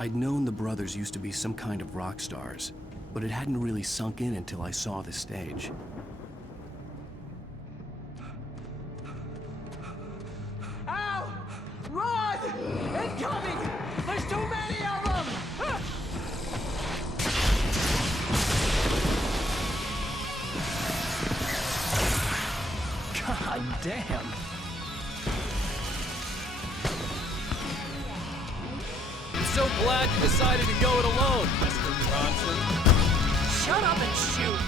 I'd known the brothers used to be some kind of rock stars, but it hadn't really sunk in until I saw the stage. Al! Run! Incoming! There's too many of them! God damn! I'm so glad you decided to go it alone, Mr. Bronson. Shut up and shoot!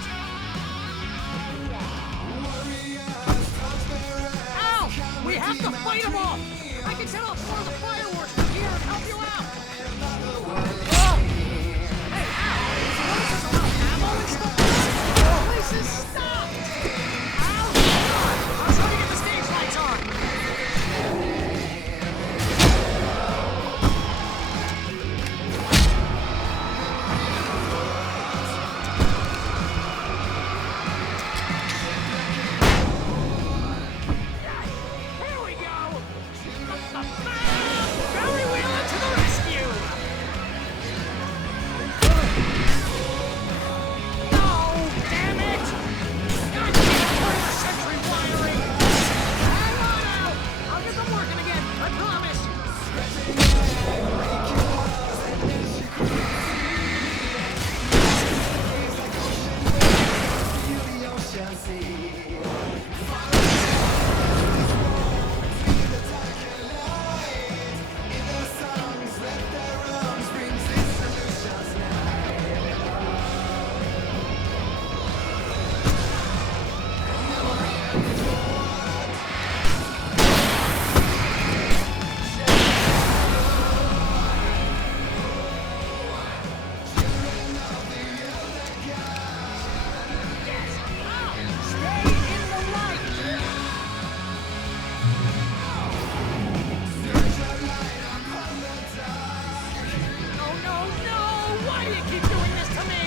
Al! We have to fight them off! I can set off more of the fireworks from here and help you out! Oh! Hey, Al! What is this about ammo and stuff? The place is stopped! Al! I'm trying to get the stage lights on! Here we go! Barry Wheeler to the rescue! No! Damn it! God damn, 21st century wiring! Hang on out! I'll get them working again, I promise! Stay in the light! No, no, no! Why do you keep doing this to me?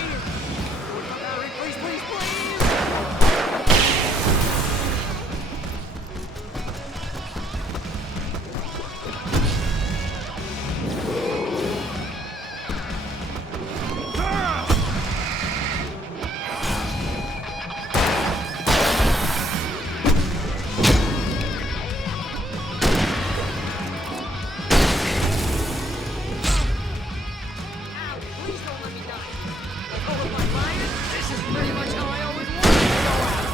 Barry, please, please, please! Ow, please don't let me die. Oh, am I lying? This is pretty much how I always wanted to go out.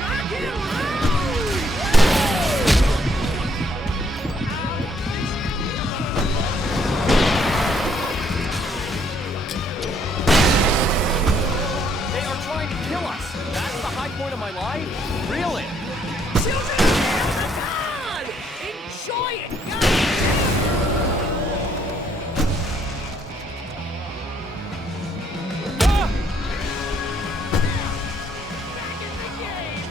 Rock and They are trying to kill us. That's the high point of my life? Really? Children, God! Enjoy it! God Back in the game!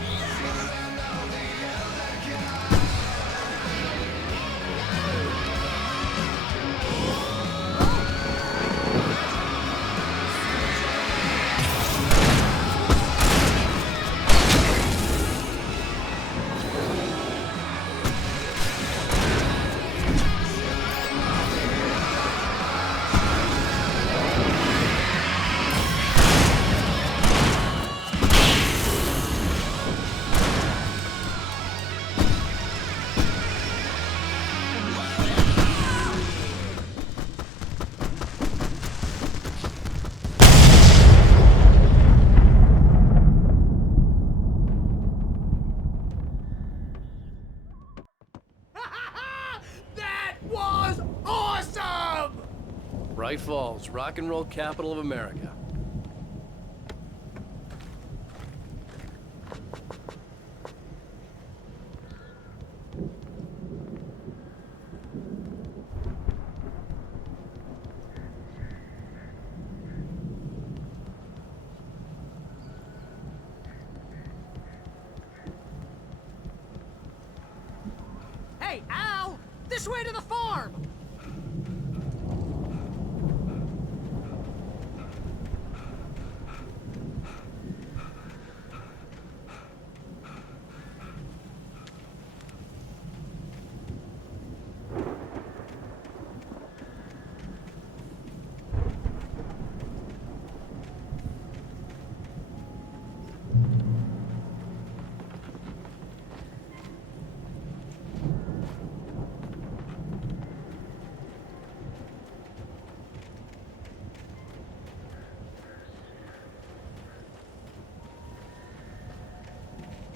That was awesome! Bright Falls, rock and roll capital of America. Hey, Al! This way to the farm!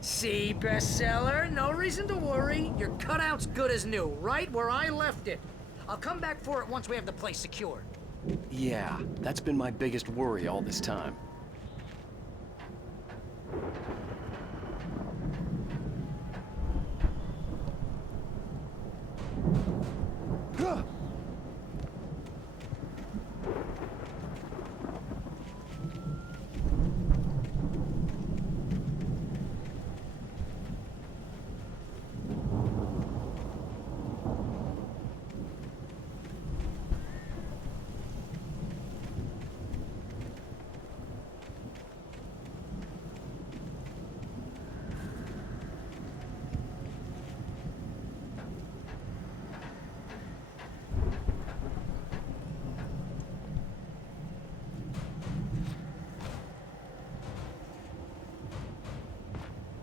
See, bestseller? No reason to worry. Your cutout's good as new, right where I left it. I'll come back for it once we have the place secured. Yeah, that's been my biggest worry all this time.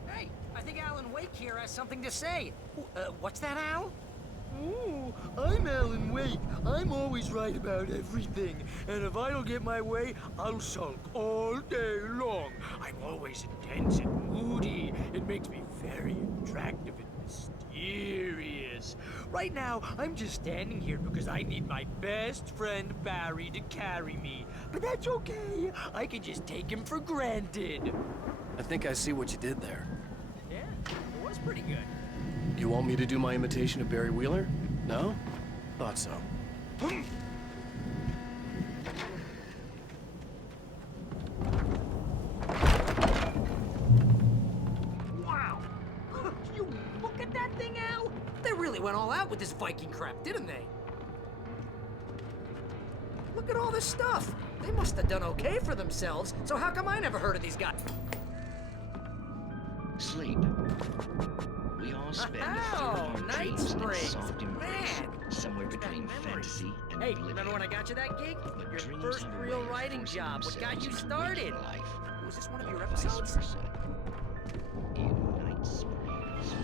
Hey, I think Alan Wake here has something to say. What's that, Al? Ooh, I'm Alan Wake. I'm always right about everything. And if I don't get my way, I'll sulk all day long. I'm always intense and moody. It makes me very attractive and mysterious. Right now, I'm just standing here because I need my best friend Barry to carry me. But that's okay. I can just take him for granted. I think I see what you did there. Yeah, it was pretty good. You want me to do my imitation of Barry Wheeler? No? Thought so. Wow! You look at that thing, Al! They really went all out with this Viking crap, didn't they? Look at all this stuff. They must have done okay for themselves, so how come I never heard of these guys? Sleep. We all spend a third of our Night dreams in Springs. soft embrace, Man, somewhere between fantasy and Hey, oblivion. remember when I got you that gig? Your dreams first have a real way of writing forcing job. What got you themselves into started? waking life, Was this one of your or vice episodes? versa. In Night Springs.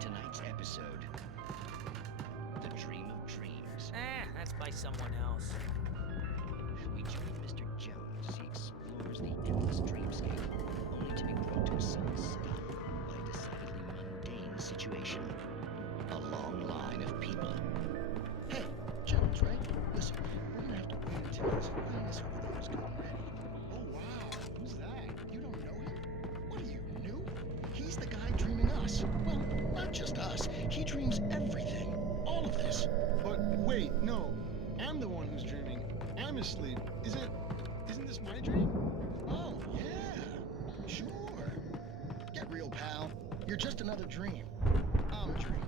Tonight's episode, The Dream of Dreams. That's by someone else. We join Mr. Jones as he explores the endless dreamscape, only to be brought to a sudden stop by a decidedly mundane situation. A long line of people. Hey, Jones, right? Listen, we're gonna have to wait until this Linus over there is getting ready. Oh, wow. Who's that? You don't know him? What are you, new? He's the guy dreaming us. Well, not just us. He dreams everything. All of this. But wait, no. I'm the one who's dreaming. I'm asleep. Isn't this my dream? Oh, yeah. Sure. Get real, pal. You're just another dream. I'm a dream.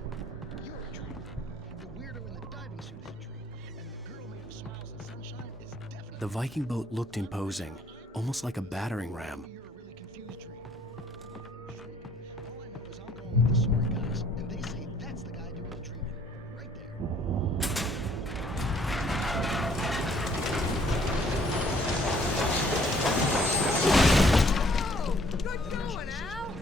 You're a dream. The weirdo in the diving suit is a dream. And the girl made of smiles and sunshine is definitely... The Viking boat looked imposing, almost like a battering ram. You're a really confused dream. All I know is I'm going with the smart guys, and they say that's the guy doing the dreaming. Right there. Good going, Al!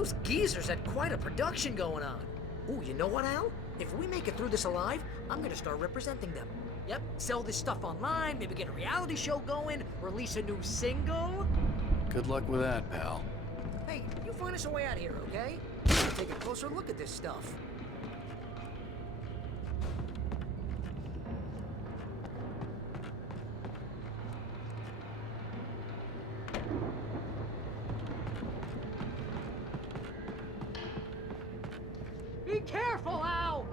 Those geezers had quite a production going on. Ooh, you know what, Al? If we make it through this alive, I'm gonna start representing them. Yep, sell this stuff online, maybe get a reality show going, release a new single. Good luck with that, pal. Hey, you find us a way out of here, okay? Take a closer look at this stuff. Be careful, Al!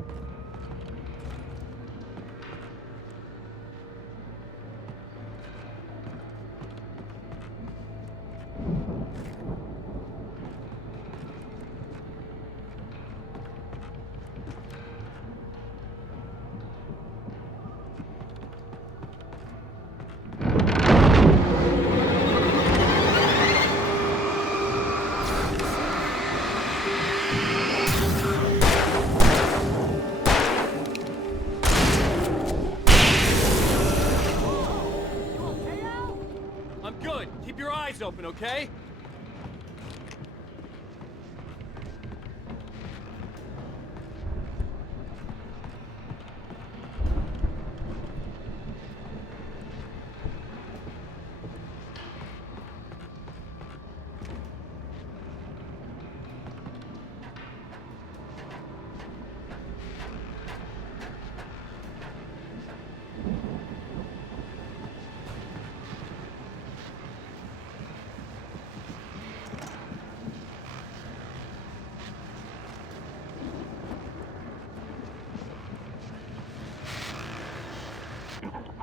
I'm good. Keep your eyes open, okay?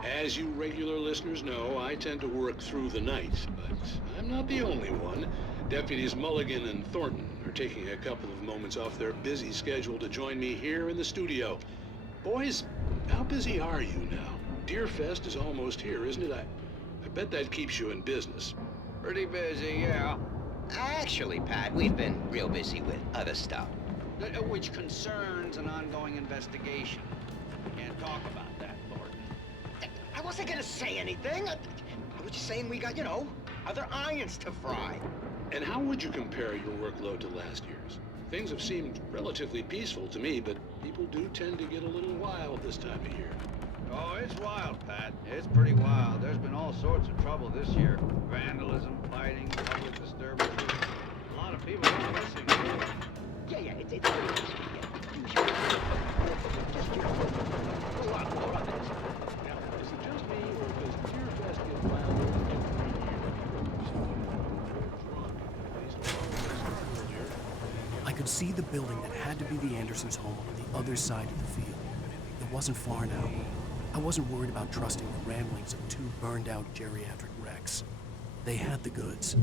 As you regular listeners know, I tend to work through the night, but I'm not the only one. Deputies Mulligan and Thornton are taking a couple of moments off their busy schedule to join me here in the studio. Boys, how busy are you now? Deerfest is almost here, isn't it? I bet that keeps you in business. Pretty busy, yeah. Actually, Pat, we've been real busy with other stuff, which concerns an ongoing investigation. Can't talk about that, Thornton. I wasn't gonna say anything. I was just saying we got, other irons to fry. And how would you compare your workload to last year's? Things have seemed relatively peaceful to me, but people do tend to get a little wild this time of year. Oh, it's wild, Pat. It's pretty wild. There's been all sorts of trouble this year. Vandalism, fighting, public disturbances. A lot of people are missing. Yeah, it's pretty risky. Just a lot more of it. Now, is it just me, or does Deerfest get wilder every year? I could see the building that had to be the Andersons' home on the other side of the field. It wasn't far now. I wasn't worried about trusting the ramblings of two burned-out geriatric wrecks. They had the goods.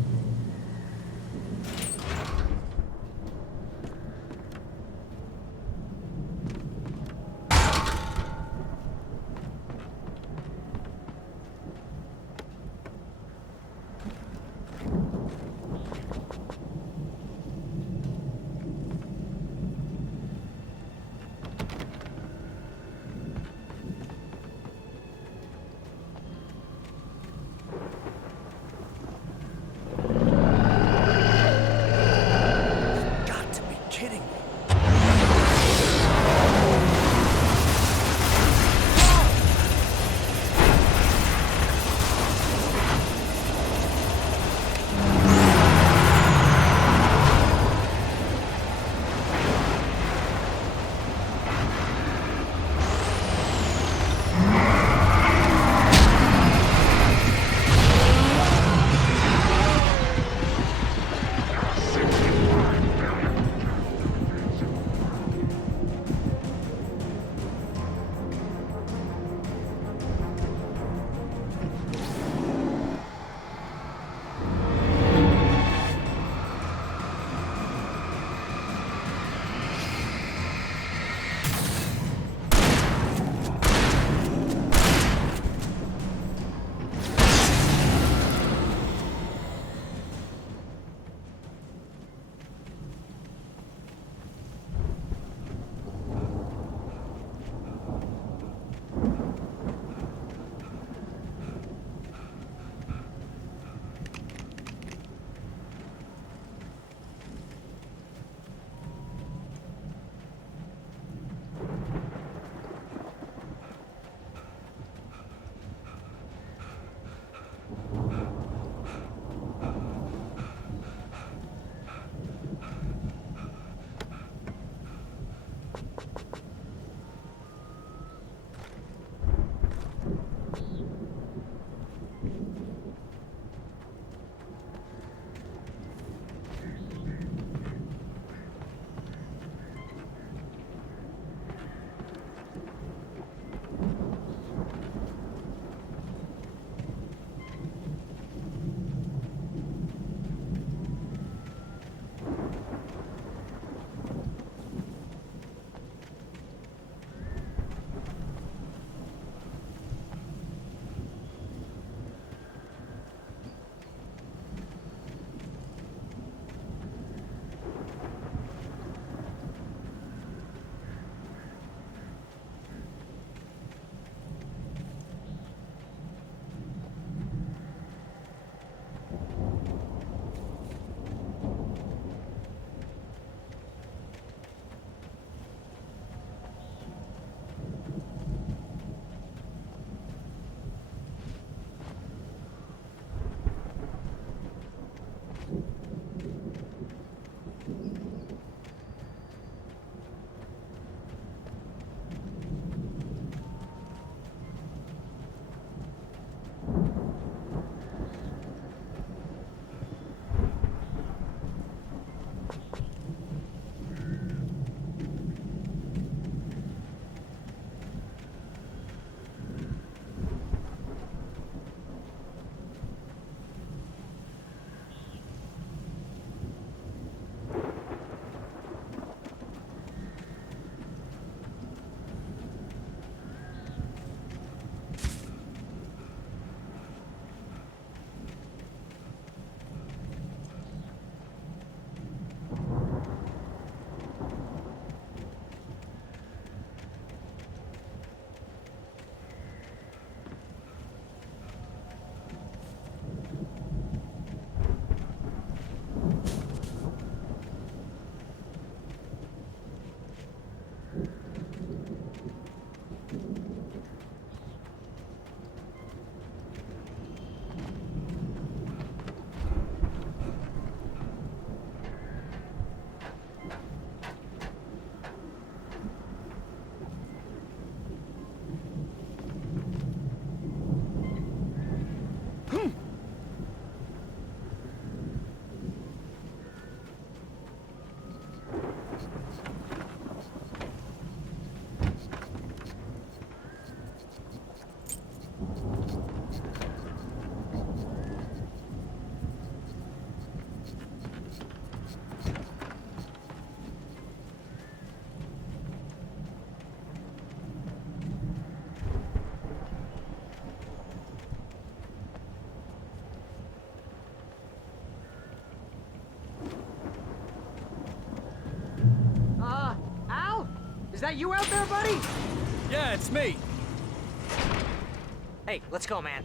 Is that you out there, buddy? Yeah, it's me. Hey, let's go, man.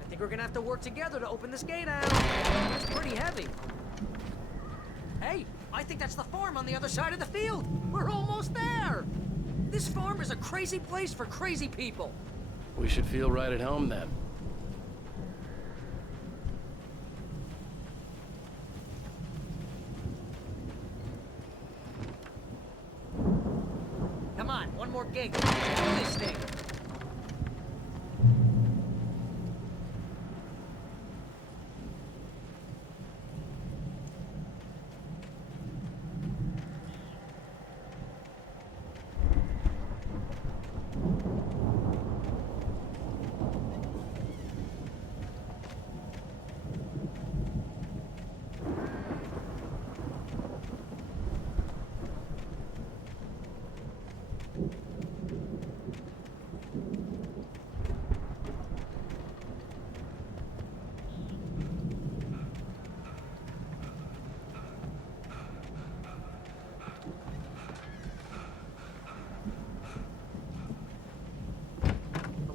I think we're gonna have to work together to open this gate out. It's pretty heavy. Hey, I think that's the farm on the other side of the field. We're almost there. This farm is a crazy place for crazy people. We should feel right at home then. Come on, one more gate. Let's do this thing.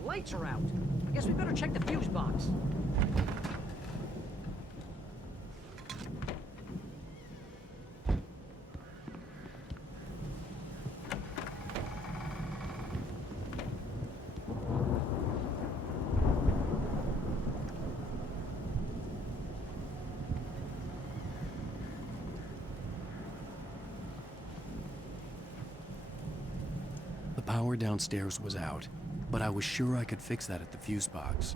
Lights are out. I guess we better check the fuse box. The power downstairs was out, but I was sure I could fix that at the fuse box.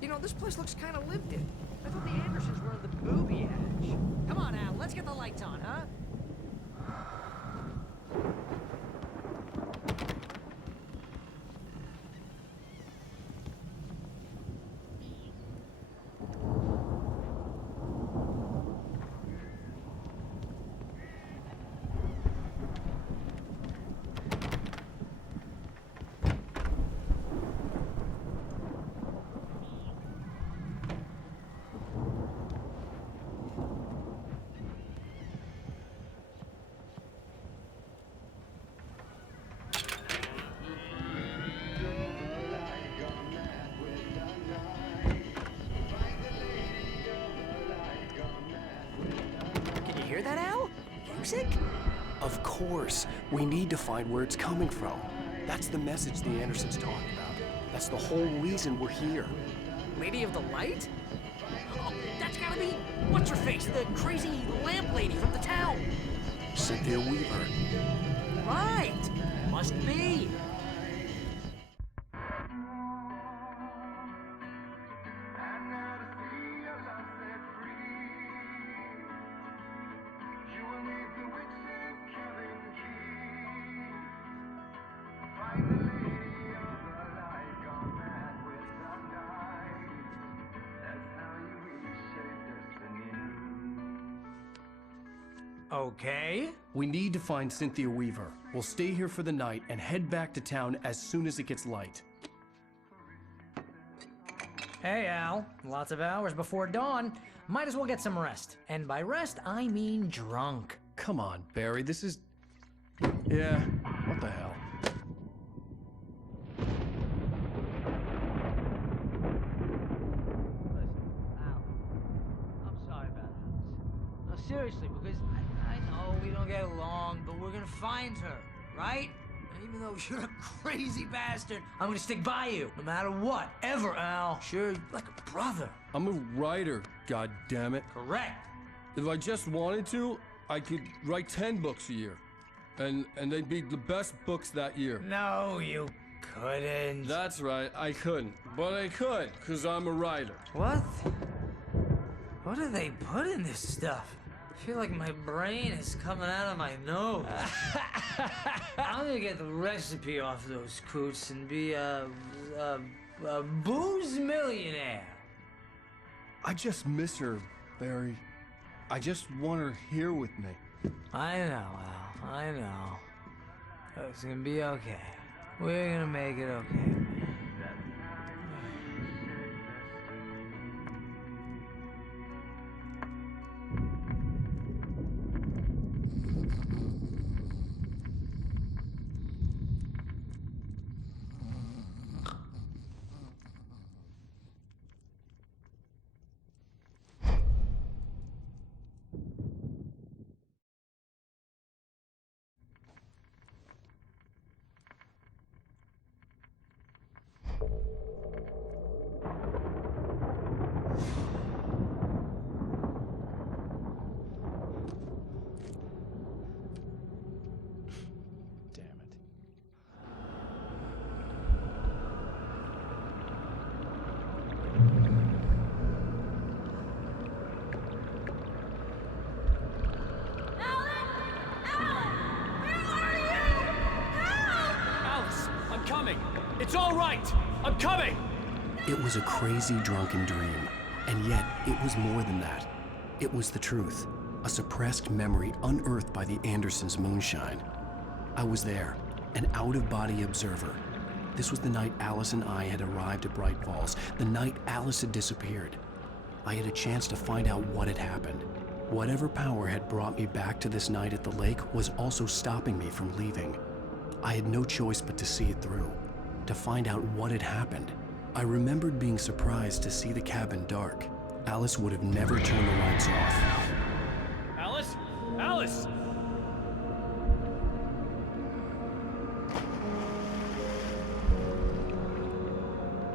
You know, this place looks kind of lived in. I thought the Andersons were on the booby edge. Come on, Al, let's get the lights on, huh? Hear that, Al? Music? Of course. We need to find where it's coming from. That's the message the Andersons talked about. That's the whole reason we're here. Lady of the Light? Oh, that's gotta be... What's her face? The crazy lamp lady from the town. Cynthia Weaver. Right. Must be. Okay. We need to find Cynthia Weaver. We'll stay here for the night and head back to town as soon as it gets light. Hey, Al. Lots of hours before dawn. Might as well get some rest. And by rest, I mean drunk. Come on, Barry, this is... Yeah, what the hell? Seriously, because I know we don't get along, but we're gonna find her, right? And even though you're a crazy bastard, I'm gonna stick by you, no matter what, ever, Al. Sure, like a brother. I'm a writer, goddammit. Correct. If I just wanted to, I could write 10 books a year. And they'd be the best books that year. No, you couldn't. That's right, I couldn't. But I could, because I'm a writer. What? What do they put in this stuff? I feel like my brain is coming out of my nose. I'm gonna get the recipe off those coots and be a booze millionaire. I just miss her, Barry. I just want her here with me. I know, Al. I know. It's gonna be okay. We're gonna make it okay. It's all right! I'm coming! It was a crazy, drunken dream, and yet it was more than that. It was the truth, a suppressed memory unearthed by the Andersons' moonshine. I was there, an out-of-body observer. This was the night Alice and I had arrived at Bright Falls, the night Alice had disappeared. I had a chance to find out what had happened. Whatever power had brought me back to this night at the lake was also stopping me from leaving. I had no choice but to see it through, to find out what had happened. I remembered being surprised to see the cabin dark. Alice would have never turned the lights off. Alice? Alice!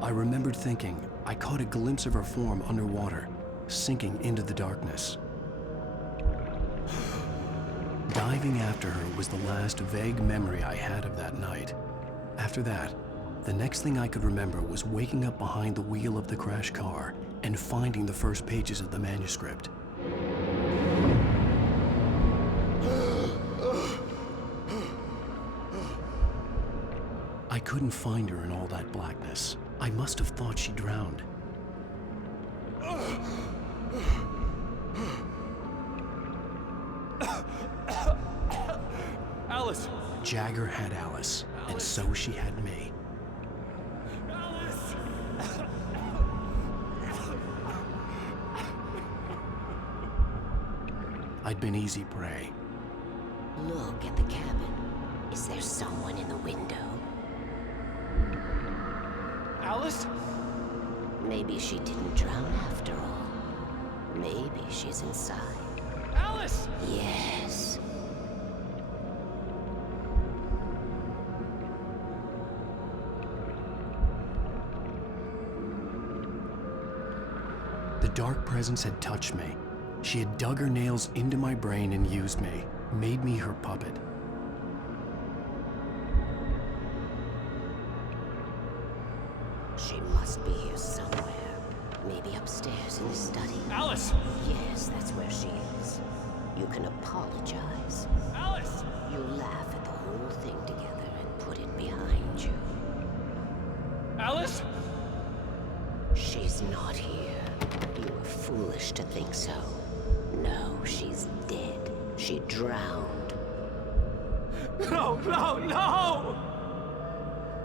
I remembered thinking I caught a glimpse of her form underwater, sinking into the darkness. Diving after her was the last vague memory I had of that night. After that, the next thing I could remember was waking up behind the wheel of the crashed car and finding the first pages of the manuscript. I couldn't find her in all that blackness. I must have thought she drowned. Alice! Jagger had Alice, and so she had me. Alice! I'd been easy prey. Look at the cabin. Is there someone in the window? Alice? Maybe she didn't drown after all. Maybe she's inside. Alice! Yes. The dark presence had touched me. She had dug her nails into my brain and used me, made me her puppet. She must be here somewhere. Maybe upstairs in the study. Alice! Yes, that's where she is. You can apologize. Alice! You laugh at the whole thing together and put it behind you. Alice? She's not here. You were foolish to think so. No, she's dead. She drowned. No, no, no!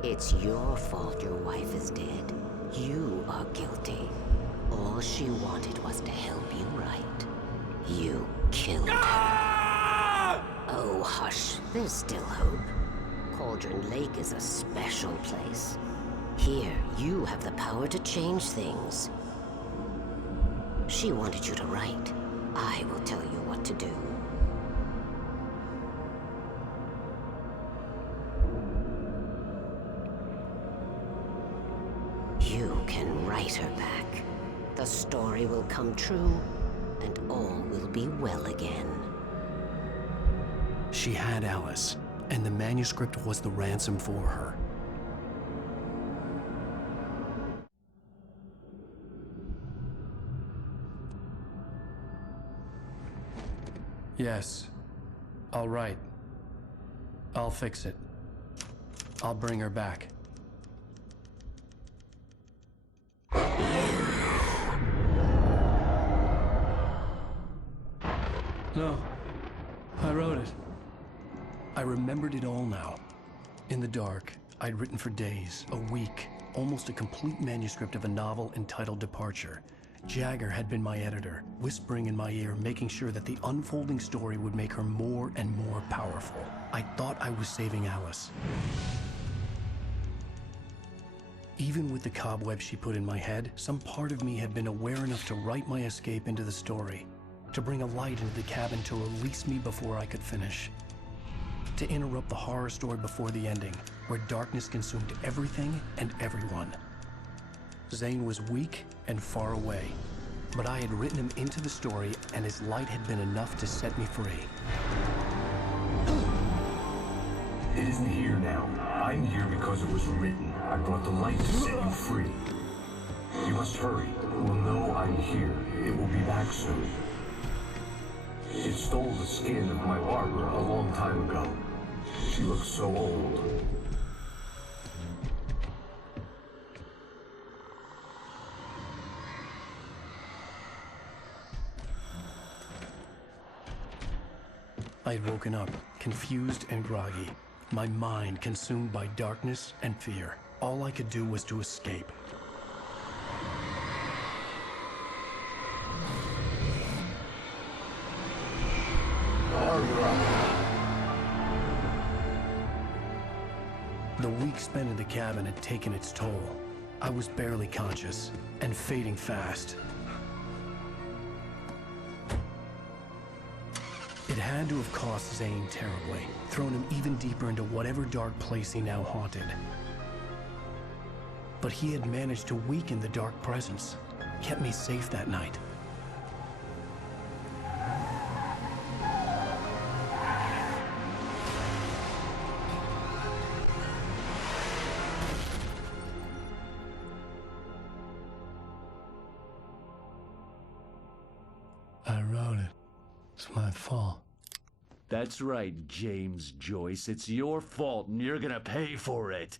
It's your fault your wife is dead. You are guilty. All she wanted was to help you right. You killed her. Oh, hush. There's still hope. Cauldron Lake is a special place. Here, you have the power to change things. She wanted you to write. I will tell you what to do. You can write her back. The story will come true, and all will be well again. She had Alice, and the manuscript was the ransom for her. Yes. All right. I'll fix it. I'll bring her back. No. I wrote it. I remembered it all now. In the dark, I'd written for days, a week, almost a complete manuscript of a novel entitled Departure. Jagger had been my editor, whispering in my ear, making sure that the unfolding story would make her more and more powerful. I thought I was saving Alice. Even with the cobwebs she put in my head, some part of me had been aware enough to write my escape into the story, to bring a light into the cabin to release me before I could finish, to interrupt the horror story before the ending, where darkness consumed everything and everyone. Zane was weak and far away, but I had written him into the story, and his light had been enough to set me free. It isn't here now. I'm here because it was written. I brought the light to set you free. You must hurry. We'll know I'm here. It will be back soon. It stole the skin of my Barbara a long time ago. She looks so old. I had woken up, confused and groggy, my mind consumed by darkness and fear. All I could do was to escape. The week spent in the cabin had taken its toll. I was barely conscious, and fading fast. It had to have cost Zane terribly, thrown him even deeper into whatever dark place he now haunted. But he had managed to weaken the dark presence, kept me safe that night. I wrote it. It's my fault. That's right, James Joyce. It's your fault, and you're gonna pay for it.